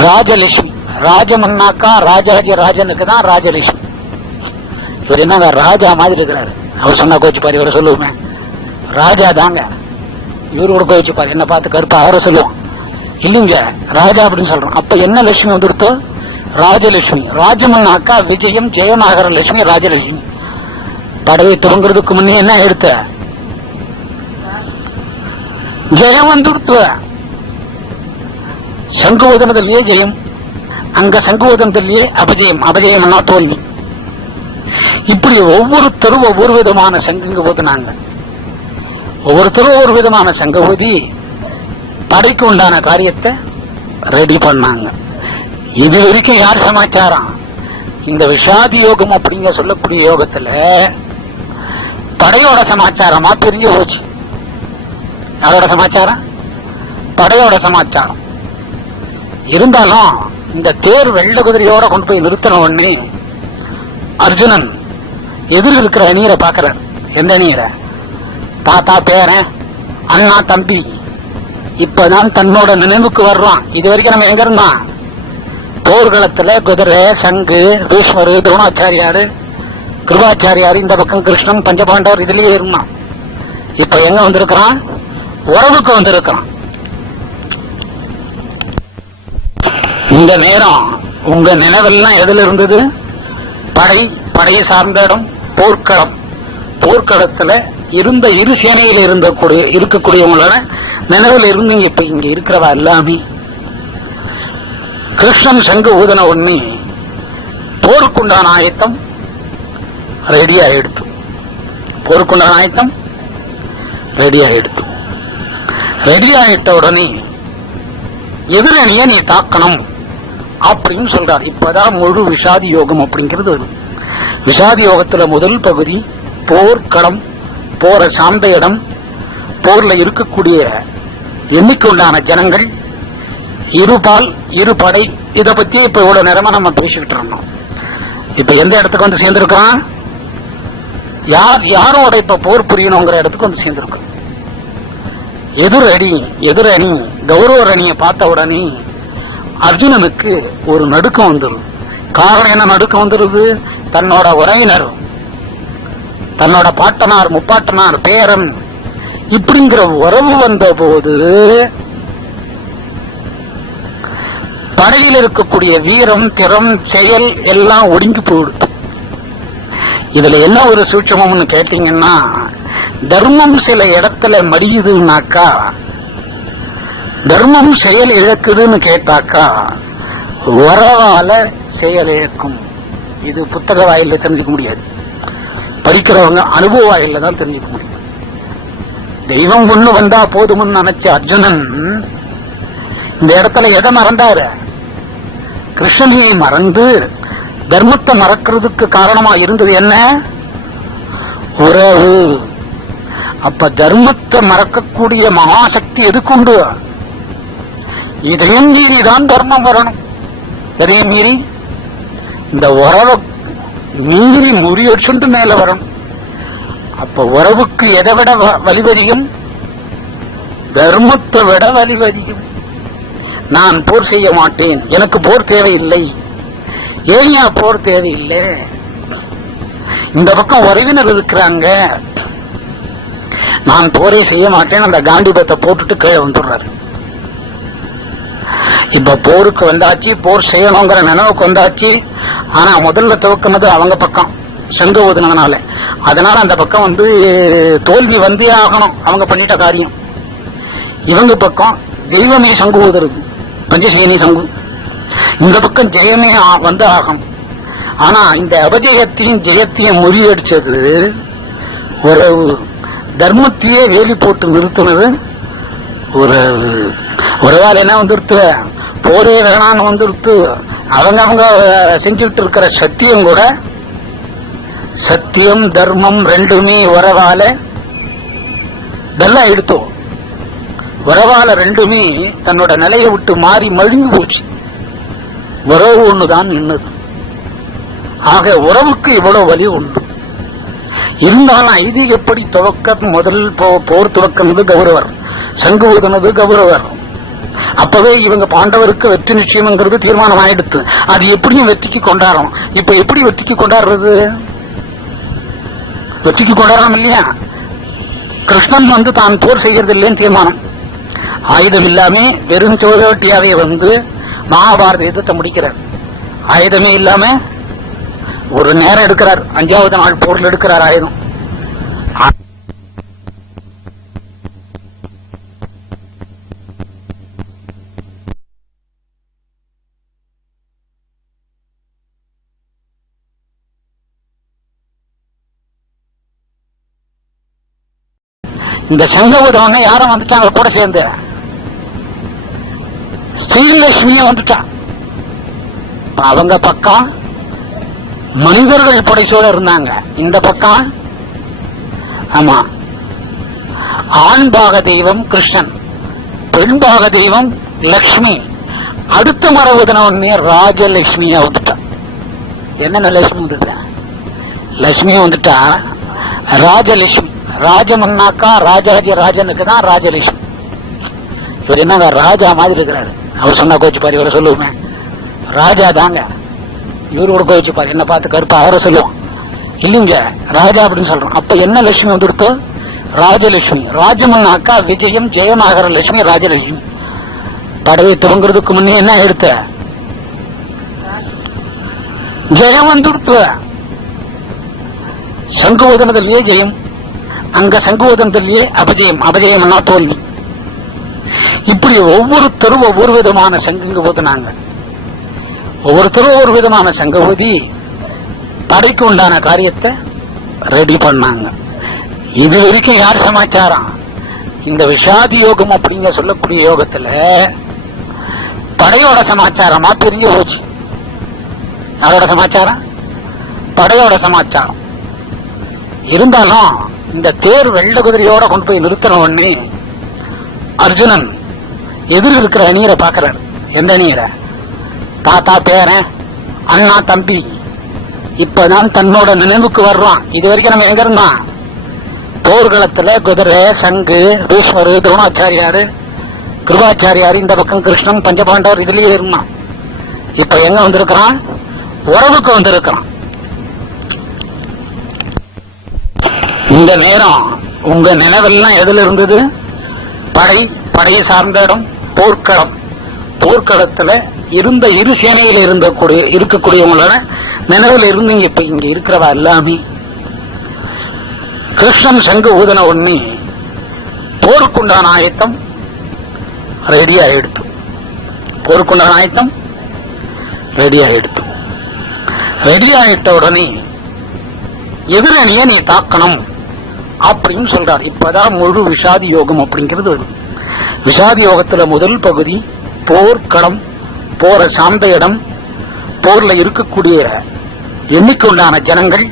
ராஜலட்சுமி. ராஜமன்னாக்கா ராஜாஜி ராஜனுக்கு தான் ராஜலட்சுமி. இவர் என்ன ராஜா மாதிரி இருக்கிறாரு. அவர் சொன்னா கோச்சு பாரு, இவரை சொல்லுவேன் ராஜா தாங்க, இவரோட கோச்சு பாரு என்ன பார்த்து கருப்பா அவரை சொல்லுவோம் இல்லைங்க ராஜா அப்படின்னு சொல்றோம். அப்ப என்ன லட்சுமி வந்துடுத்தோ? ராஜலட்சுமி. ராஜமன்னாக்கா விஜயம் ஜெயமாகர லட்சுமி ராஜலட்சுமி. படவை துவங்குறதுக்கு முன்னே என்ன எடுத்த? ஜெயம் வந்துடுத்து. சங்குவோதனத்திலேயே ஜெயம், அங்க சங்குவோதனத்திலேயே அபஜயம். அபஜயம்னா தோல்வி. இப்படி ஒவ்வொருத்தரும் ஒவ்வொரு விதமான சங்குங்க ஊதினாங்க. ஒவ்வொருத்தரும் ஒவ்வொரு விதமான சங்க ஊதி படைக்கு உண்டான காரியத்தை ரெடி பண்ணாங்க. இது வரைக்கும் யார் சமாச்சாரம்? இந்த விஷாதி யோகம் அப்படிங்க சொல்லக்கூடிய யோகத்துல படையோட சமாச்சாரமா பிரிஞ்சு போச்சு. யாரோட சமாச்சாரம்? படையோட சமாச்சாரம். இருந்தாலும் இந்த தேர் வெள்ள குதிரையோட கொண்டு போய் நிறுத்தின உடனே அர்ஜுனன் எதிர் இருக்கிற அணியரை பாக்குறார். எந்த அணியரை? தாத்தா பேரன் அண்ணா தம்பி. இப்பதான் தன்னோட நினைவுக்கு வர்றான். இது வரைக்கும் நம்ம எங்க இருந்தான்? போர்க்களத்துல குதிரை, சங்கு, பீஷ்மரு, துரோணாச்சாரியாரு, கிருபாச்சாரியாரு, இந்த பக்கம் கிருஷ்ணன், பஞ்சபாண்டவர் இதுலயே இருந்தான். இப்ப எங்க வந்திருக்கிறான்? உறவுக்கு வந்திருக்கிறான். இந்த நேரம் உங்க நினைவெல்லாம் எதுல இருந்தது? படையை சார்ந்த இடம் போர்க்களம். போர்க்களத்துல இருந்த இரு சேனையில இருக்கக்கூடியவங்களோட நினைவுல இருந்தீங்க. இப்ப இங்க இருக்கிறவா எல்லாமே கிருஷ்ணன் சங்கு ஊதன உடனே போருக்குண்டான ஆயத்தம் ரெடி ஆயிடுத்து. போருக்குண்டான ஆயத்தம் ரெடி ஆயிடுத்து. ரெடி ஆயிட்ட உடனே எதிரணிய நீ தாக்கணும் அப்படின்னு சொல்றார். இப்பதான் முழு விஷாதி யோகம் அப்படிங்கிறது. விஷாதி யோகத்துல முதல் பகுதி போர்க்களம், போரை சார்ந்த இடம், போர்ல இருக்கக்கூடிய எண்ணிக்கை உண்டான ஜனங்கள், இருபால் இருபடை இத பத்தி இப்ப இவ்வளவு நேரமா நம்ம பேசிக்கிட்டு இருந்தோம். இப்ப எந்த இடத்துக்கு வந்து சேர்ந்திருக்கிறோம்? யாரோட இப்ப போர் புரியணுங்கிற இடத்துக்கு வந்து சேர்ந்திருக்கிறோம். எதிரணி கௌரவ அணியை பார்த்த உடனே அர்ஜுனனுக்கு ஒரு நடுக்கம் வந்துடும். காரணம் என்ன நடுக்கம் வந்துருது? தன்னோட உறவினர், தன்னோட பாட்டனார், முப்பாட்டனார், பேரன் இப்படிங்கிற உறவு வந்த போது படையில் இருக்கக்கூடிய வீரம், திறம், செயல் எல்லாம் ஒடுங்கி போயிடுது. இதுல என்ன ஒரு சூட்சமம்னு கேட்டீங்கன்னா, தர்மம் சில இடத்துல மடியுதுன்னாக்கா, தர்மம் செயல் இழக்குதுன்னு கேட்டாக்கா, உறவால செயல் இழக்கும். இது புத்தக வாயில தெரிஞ்சுக்க முடியாது, படிக்கிறவங்க அனுபவ வாயில தான் தெரிஞ்சுக்க முடியும். தெய்வம் ஒண்ணு வந்தா போதும்னு நினைச்ச அர்ஜுனன் இந்த இடத்துல எதை மறந்தாரு? கிருஷ்ணனையை மறந்து தர்மத்தை மறக்கிறதுக்கு காரணமா இருந்தது என்ன? உறவு. அப்ப தர்மத்தை மறக்கக்கூடிய மகாசக்தி எதுக்குண்டு? இதையும் மீறிதான் தர்மம் வரணும். எதையும் மீறி இந்த உறவை மீறி முறியடிச்சுண்டு மேல வரணும். அப்ப உறவுக்கு எதை விட வலிவதிகம்? தர்மத்தை விட வலிவதிகம். நான் போர் செய்ய மாட்டேன், எனக்கு போர் தேவையில்லை. ஏன் போர் தேவையில்லை? இந்த பக்கம் உறவினர் இருக்கிறாங்க, நான் போரே செய்ய மாட்டேன், அந்த காண்டிபத்தை போட்டுட்டு கீழே வந்துடுறாரு. இப்ப போருக்கு வந்தாச்சு, போர் செய்யணுங்கிற நினைவுக்கு வந்தாச்சு. ஆனா முதல்ல துவக்கினது அவங்க பக்கம், சங்க ஓதுனதுனால. அதனால அந்த பக்கம் வந்து தோல்வி வந்தே ஆகணும், அவங்க பண்ணிட்ட காரியம். இவங்க பக்கம் தெய்வமே சங்கு ஊதுறது, பஞ்சசேனி சங்கு. இந்த பக்கம் ஜெயமே வந்து ஆகும். ஆனா இந்த அபஜயத்தையும் ஜெயத்தையும் முறியடிச்சது ஒரு தர்மத்தையே வேலி போட்டு நிறுத்தினது உறவு. உறவால் என்ன வந்துடுத்து? போரே வேணான்னு வந்துடுத்து. அவங்க செஞ்சுட்டு இருக்கிற சத்தியம் கூட, சத்தியம் தர்மம் ரெண்டுமே உறவால நல்லா எடுத்தோம். உறவால ரெண்டுமே தன்னோட நிலையை விட்டு மாறி மழுங்கி போச்சு. உறவு ஒண்ணுதான் நின்னது. ஆக உறவுக்கு இவ்வளவு வலி உண்டு. இருந்தாலும் ஐதீகப்படி துவக்க முதல் போர் துவக்கினது கௌரவர், சங்கு ஊதுனது கௌரவர். அப்பவே இவங்க பாண்டவருக்கு வெற்றி நிச்சயம்ங்கிறது தீர்மானம் ஆயிடுத்து. அது எப்படியும் வெற்றிக்கு கொண்டாடுறோம். இப்ப எப்படி வெற்றிக்கு கொண்டாடுறது? வெற்றிக்கு கொண்டாடுறோம் இல்லையா? கிருஷ்ணன் வந்து தான் போர் செய்யறது இல்லைன்னு தீர்மானம். ஆயுதம் இல்லாம வெறும் சோதட்டியாவே வந்து மகாபாரத யுத்தத்தை முடிக்கிறார். ஆயுதமே இல்லாம ஒரு நேரம் எடுக்கிறார், 5வது நாள் போர்ல எடுக்கிறார் ஆயுதம். இந்த சங்கவதவங்க யாரும் வந்துட்டாங்க கூட சேர்ந்து, ஸ்ரீலட்சுமிய வந்துட்டான். அவங்க பக்கம் மனிதர்கள் படைச்சோட இருந்தாங்க, இந்த பக்கம் ஆமா ஆண் பாக தெய்வம் கிருஷ்ணன், பெண் பாக தெய்வம் லட்சுமி. அடுத்த மரபுதனே ராஜலட்சுமியா வந்துட்டான். என்னென்ன லட்சுமி வந்துட்டா? லட்சுமியா வந்துட்டா ராஜலட்சுமி. ராஜமன்னாக்கா ராஜாஜி ராஜனுக்கு தான் ராஜலட்சுமி. இவர் என்னங்க ராஜா மாதிரி இருக்கிறாரு. அவர் சொன்னா கோச்சு பாரு, இவரை சொல்லுவோமே ராஜா தாங்க. இவரு கூட கோச்சு பாரு, என்ன பார்த்து கருப்பா அவரை சொல்லுவோம் இல்லைங்க ராஜா அப்படின்னு சொல்றோம். அப்ப என்ன லட்சுமி வந்துடுத்தோ? ராஜலட்சுமி. ராஜமன்னாக்கா விஜயம் ஜெயமாகர லட்சுமி ராஜலட்சுமி. படவை துவங்குறதுக்கு முன்னே என்ன எடுத்த? ஜெயம் வந்துடுத்து. சங்குவோதனத்திலேயே ஜெயம், அங்க சங்குவோதனத்திலேயே அபஜயம். அபஜயம்னா தோல்வி. இப்படி ஒவ்வொருத்தரும் ஒவ்வொரு விதமான சங்குங்க ஓதுனாங்க. ஒவ்வொருத்தரும் ஒவ்வொரு விதமான சங்க ஓதி படைக்கு உண்டான காரியத்தை ரெடி பண்ணாங்க. இது வரைக்கும் யார் சமாச்சாரம்? இந்த விஷாதி யோகம் அப்படிங்க சொல்லக்கூடிய யோகத்துல படையோட சமாச்சாரமா பெரிய போச்சு. யாரோட சமாச்சாரம்? படையோட சமாச்சாரம். இருந்தாலும் இந்த தேர் வெள்ள குதிரையோட கொண்டு போய் நிறுத்தின உடனே அர்ஜுனன் எதிர் இருக்கிற அணியரை பாக்குறாரு. எந்த அணியரை? தாத்தா பேரன் அண்ணா தம்பி இப்பதான் தன்னோட நினைவுக்கு வர்றான். இது வரைக்கும் நம்ம எங்க இருந்தோம்? போர்க்களத்துல குதிரை, சங்கு, பீஷ்மரு, துரோணாச்சாரியாரு, கிருபாச்சாரியாரு, இந்த பக்கம் கிருஷ்ணன், பஞ்சபாண்டவர் இதுலயே இருந்தான். இப்ப எங்க வந்திருக்கிறான்? உறவுக்கு வந்திருக்கிறான். இந்த நேரம் உங்க நினைவெல்லாம் எதுல இருந்தது? படையை சார்ந்த இடம் போர்க்களம். போர்க்களத்துல இருந்த இரு சேனையில இருக்கக்கூடியவங்களோட நினைவுல இருந்து இப்ப இங்க இருக்கிறவா எல்லாமே கிருஷ்ணன் சங்கு ஊதன உடனே போருக்குண்டான ஆயத்தம் ரெடி ஆயிடுத்து. போருக்குண்டான ஆயத்தம் ரெடி ஆயிடுத்து. ரெடி ஆயிட்ட உடனே எதிரணிய நீ தாக்கணும் அப்படின்னு சொல்றார். இப்பதான் முழு விஷாதி யோகம் அப்படிங்கிறது. விஷாதி யோகத்துல முதல் பகுதி போர்க்களம், போற சார்ந்த இடம், போர்ல இருக்கக்கூடிய எண்ணிக்கையுண்டான ஜனங்கள்,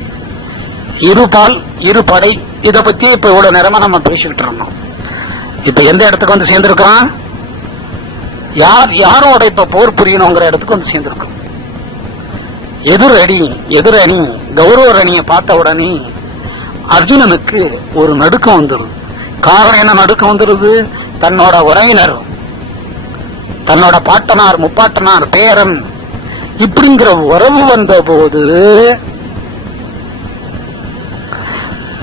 இருபால் இருபடை, இத பத்தி இப்ப இவ்வளவு நேரமா நம்ம பேசிக்கிட்டு இருந்தோம். இப்ப எந்த இடத்துக்கு வந்து சேர்ந்திருக்கிறான்? யாரோட இப்ப போர் புரியணுங்கிற இடத்துக்கு வந்து சேர்ந்திருக்கோம். எதிரணி கௌரவ அணியை பார்த்த உடனே அர்ஜுனனுக்கு ஒரு நடுக்கம் வந்துருது. காரணம் என்ன நடுக்கம் வந்துருது? தன்னோட உறவினர், தன்னோட பாட்டனார், முப்பாட்டனார், பேரன் இப்படிங்கிற உறவு வந்த போது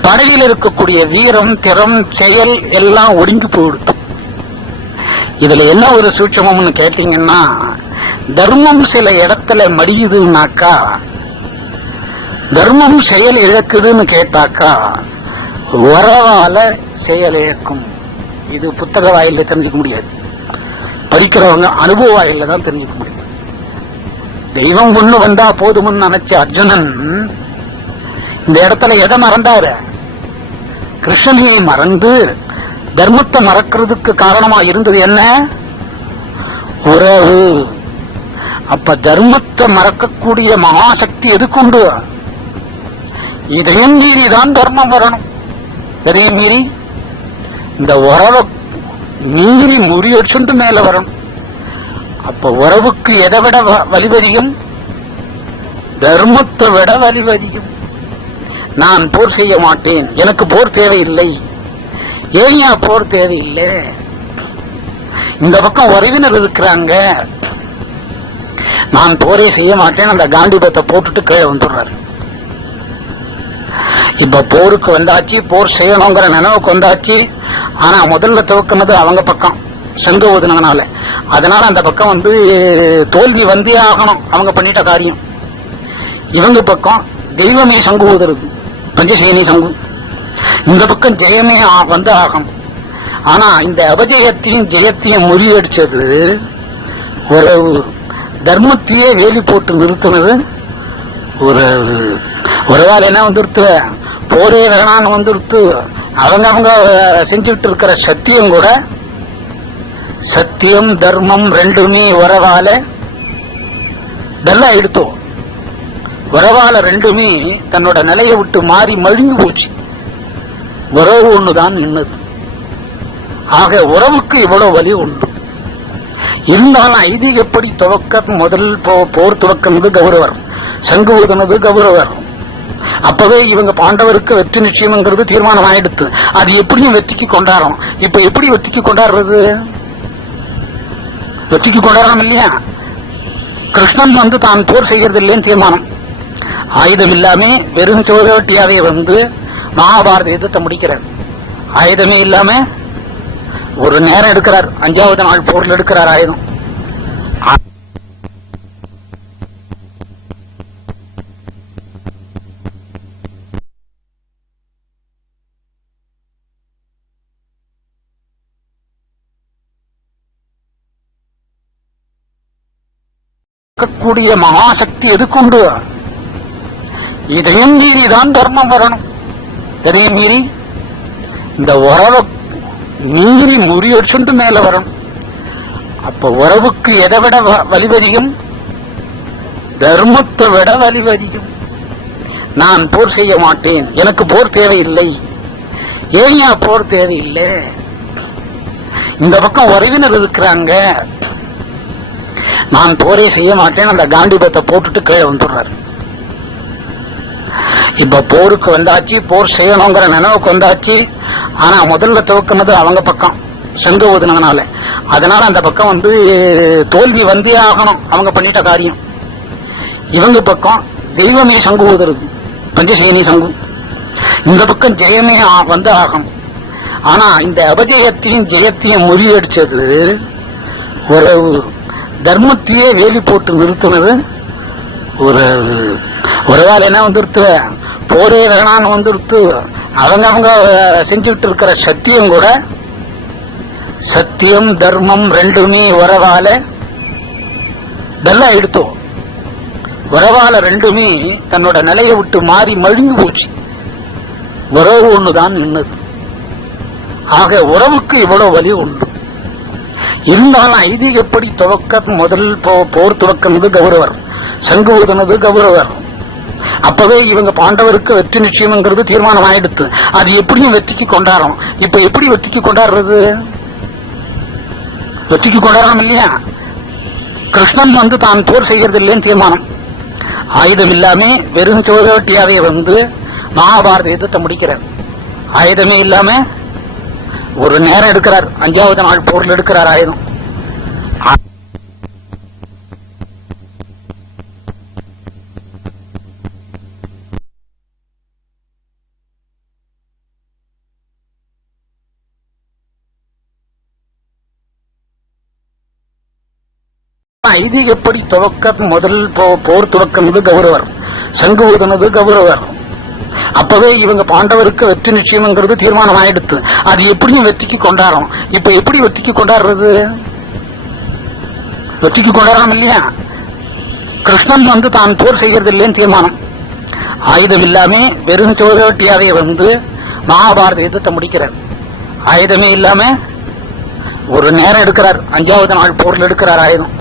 படையில் இருக்கக்கூடிய வீரம், திறம், செயல் எல்லாம் ஒடுங்கி போயிடுது. இதுல என்ன ஒரு சூட்சமம்னு கேட்டீங்கன்னா, தர்மம் சில இடத்துல மடியுதுன்னாக்கா, தர்மம் செயல் இழக்குதுன்னு கேட்டாக்கா, உறவால செயல் இழக்கும். இது புத்தக வாயில தெரிஞ்சுக்க முடியாது, படிக்கிறவங்க அனுபவ வாயில தான் தெரிஞ்சுக்க முடியும். தெய்வம் ஒண்ணு வந்தா போதும்னு நினைச்ச அர்ஜுனன் இந்த இடத்துல எதை மறந்தாரு? கிருஷ்ணனையை மறந்து தர்மத்தை மறக்கிறதுக்கு காரணமா இருந்தது என்ன? உறவு. அப்ப தர்மத்தை மறக்கக்கூடிய மகாசக்தி எதுக்குண்டு? இதையும் மீறிதான் தர்மம் வரணும். இதையும் மீறி இந்த உறவை மீறி முறியடிச்சுண்டு மேல வரணும். அப்ப உறவுக்கு எதை விட வலிவதிகம்? தர்மத்தை விட வலிவதிகம். நான் போர் செய்ய மாட்டேன், எனக்கு போர் தேவையில்லை. ஏன் போர் தேவையில்லை? இந்த பக்கம் உறவினர் இருக்கிறாங்க, நான் போரே செய்ய மாட்டேன், அந்த காண்டிபத்தை போட்டுட்டு கீழே வந்துடுறாரு. இப்ப போருக்கு வந்தாச்சு, போர் செய்யணுங்கிற நினைவுக்கு வந்தாச்சு. ஆனா முதல்ல துவக்கினது அவங்க பக்கம், சங்க ஊதுனதுனால. அதனால அந்த பக்கம் வந்து தோல்வி வந்தே ஆகணும், அவங்க பண்ணிட்ட காரியம். இவங்க பக்கம் தெய்வமே சங்கு ஊதுறது, பஞ்சசேனி சங்கு. இந்த பக்கம் ஜெயமே வந்து ஆகும். ஆனா இந்த அபஜயத்தையும் ஜெயத்தையும் முறியடிச்சது ஒரு தர்மத்தையே வேலி போட்டு நிறுத்தினது ஒரு ஒருவாள் என்ன வந்துருத்து, போரே வேணான்னு வந்துருத்து. அவங்க செஞ்சுட்டு இருக்கிற சத்தியம் கூட, சத்தியம் தர்மம் ரெண்டுமே உறவால டல்லா எடுத்தோம். உறவால ரெண்டுமே தன்னோட நிலையை விட்டு மாறி மழுங்கி போச்சு. உறவு ஒண்ணுதான் நின்னது. ஆக உறவுக்கு இவ்வளவு வலி உண்டு. இருந்தாலும் ஐதீகப்படி துவக்க முதல் போர் துவக்கினது கௌரவர், சங்கு ஊதுனது கௌரவர். அப்பவே இவங்க பாண்டவருக்கு வெற்றி நிச்சயம்ங்கிறது தீர்மானம் ஆயிடுத்து. அது எப்படியும் வெற்றிக்கு கொண்டாடுறோம். இப்ப எப்படி வெற்றிக்கு கொண்டாடுறது? வெற்றிக்கு கொண்டாடுறோம் இல்லையா? கிருஷ்ணன் வந்து தான் போர் செய்யறது இல்லைன்னு தீர்மானம். ஆயுதம் இல்லாம வெறும் சோதட்டியாவே வந்து மகாபாரத யுத்தத்தை முடிக்கிறார். ஆயுதமே இல்லாம ஒரு நேரம் எடுக்கிறார், 5வது நாள் போர்ல எடுக்கிறார் ஆயுதம். கூடிய மகாசக்தி எதுக்குண்டு? இதையும் மீறிதான் தர்மம் வரணும். இதையும் மீறி இந்த உறவை மீறி முறியடிச்சுண்டு மேல வரணும். அப்ப உறவுக்கு எதை விட வலிவதிகம்? தர்மத்தை விட வலிவதிகம். நான் போர் செய்ய மாட்டேன், எனக்கு போர் தேவையில்லை. ஏன் போர் தேவையில்லை? இந்த பக்கம் உறவினர் இருக்கிறாங்க, நான் போரே செய்ய மாட்டேன், அந்த காண்டிபத்தை போட்டுட்டு கீழே வந்துடுறாரு. இப்ப போருக்கு வந்தாச்சு, போர் செய்யணுங்கிற நினைவுக்கு வந்தாச்சு. ஆனா முதல்ல துவக்கினது அவங்க பக்கம், சங்கு ஊதுனதுனால. அதனால அந்த பக்கம் தோல்வி வந்தே ஆகணும், அவங்க பண்ணிட்ட காரியம். இவங்க பக்கம் தெய்வமே சங்கு ஊதுறது, பஞ்சசேனி சங்கு. இந்த பக்கம் ஜெயமே வந்து ஆகணும். ஆனா இந்த அபஜயத்தையும் ஜெயத்தையும் முறியடிச்சது ஒரு தர்மத்தையே வேலி போட்டு நிறுத்தினது. ஒரு வேலை என்ன வந்துருத்து, போரே வேணான்னு வந்துருத்து. அவங்க செஞ்சுட்டு இருக்கிற சத்தியம் கூட, சத்தியம் தர்மம் ரெண்டுமே உறவால நல்லா எடுத்தோம். உறவால ரெண்டுமே தன்னோட நிலையை விட்டு மாறி மழுங்கி போச்சு. உறவு ஒண்ணுதான் நின்னது. ஆக உறவுக்கு இவ்வளவு வலி உண்டு. இருந்தாலும் ஐதீகப்படி துவக்க முதல் போர் துவக்கினது கௌரவர், சங்கு ஊதுனது கௌரவர். அப்பவே இவங்க பாண்டவருக்கு வெற்றி நிச்சயம்ங்கிறது தீர்மானம் ஆயிடுத்து. அது எப்படியும் வெற்றிக்கு கொண்டாடுறோம். இப்ப எப்படி வெற்றிக்கு கொண்டாடுறது? வெற்றிக்கு கொண்டாடுறோம் இல்லையா? கிருஷ்ணன் தான் போர் செய்யறது இல்லைன்னு தீர்மானம். ஆயுதம் இல்லாம வெறும் சோதவட்டியாவே மகாபாரத யுத்தத்தை முடிக்கிறார். ஆயுதமே இல்லாம ஒரு நேரம் எடுக்கிறார், 5வது நாள் போர்ல எடுக்கிறார் ஆயுதம். ஐதீகப்படி துவக்க முதல் போர் துவக்கினது கௌரவர், சங்கு ஊதுனது கௌரவர். அப்பவே இவங்க பாண்டவருக்கு வெற்றி நிச்சயம்ங்கிறது தீர்மானம் ஆயிடுத்து. அது எப்படியும் வெற்றிக்கு கொண்டாடுறோம். இப்ப எப்படி வெற்றிக்கு கொண்டாடுறது? வெற்றிக்கு கொண்டாடுறோம் இல்லையா? கிருஷ்ணன் தான் போர் செய்யறது இல்லைன்னு தீர்மானம். ஆயுதம் இல்லாம வெறும் சோதவட்டியாவே மகாபாரத யுத்தத்தை முடிக்கிறார். ஆயுதமே இல்லாம ஒரு நேரம் எடுக்கிறார், 5வது நாள் போர்ல எடுக்கிறார் ஆயுதம்.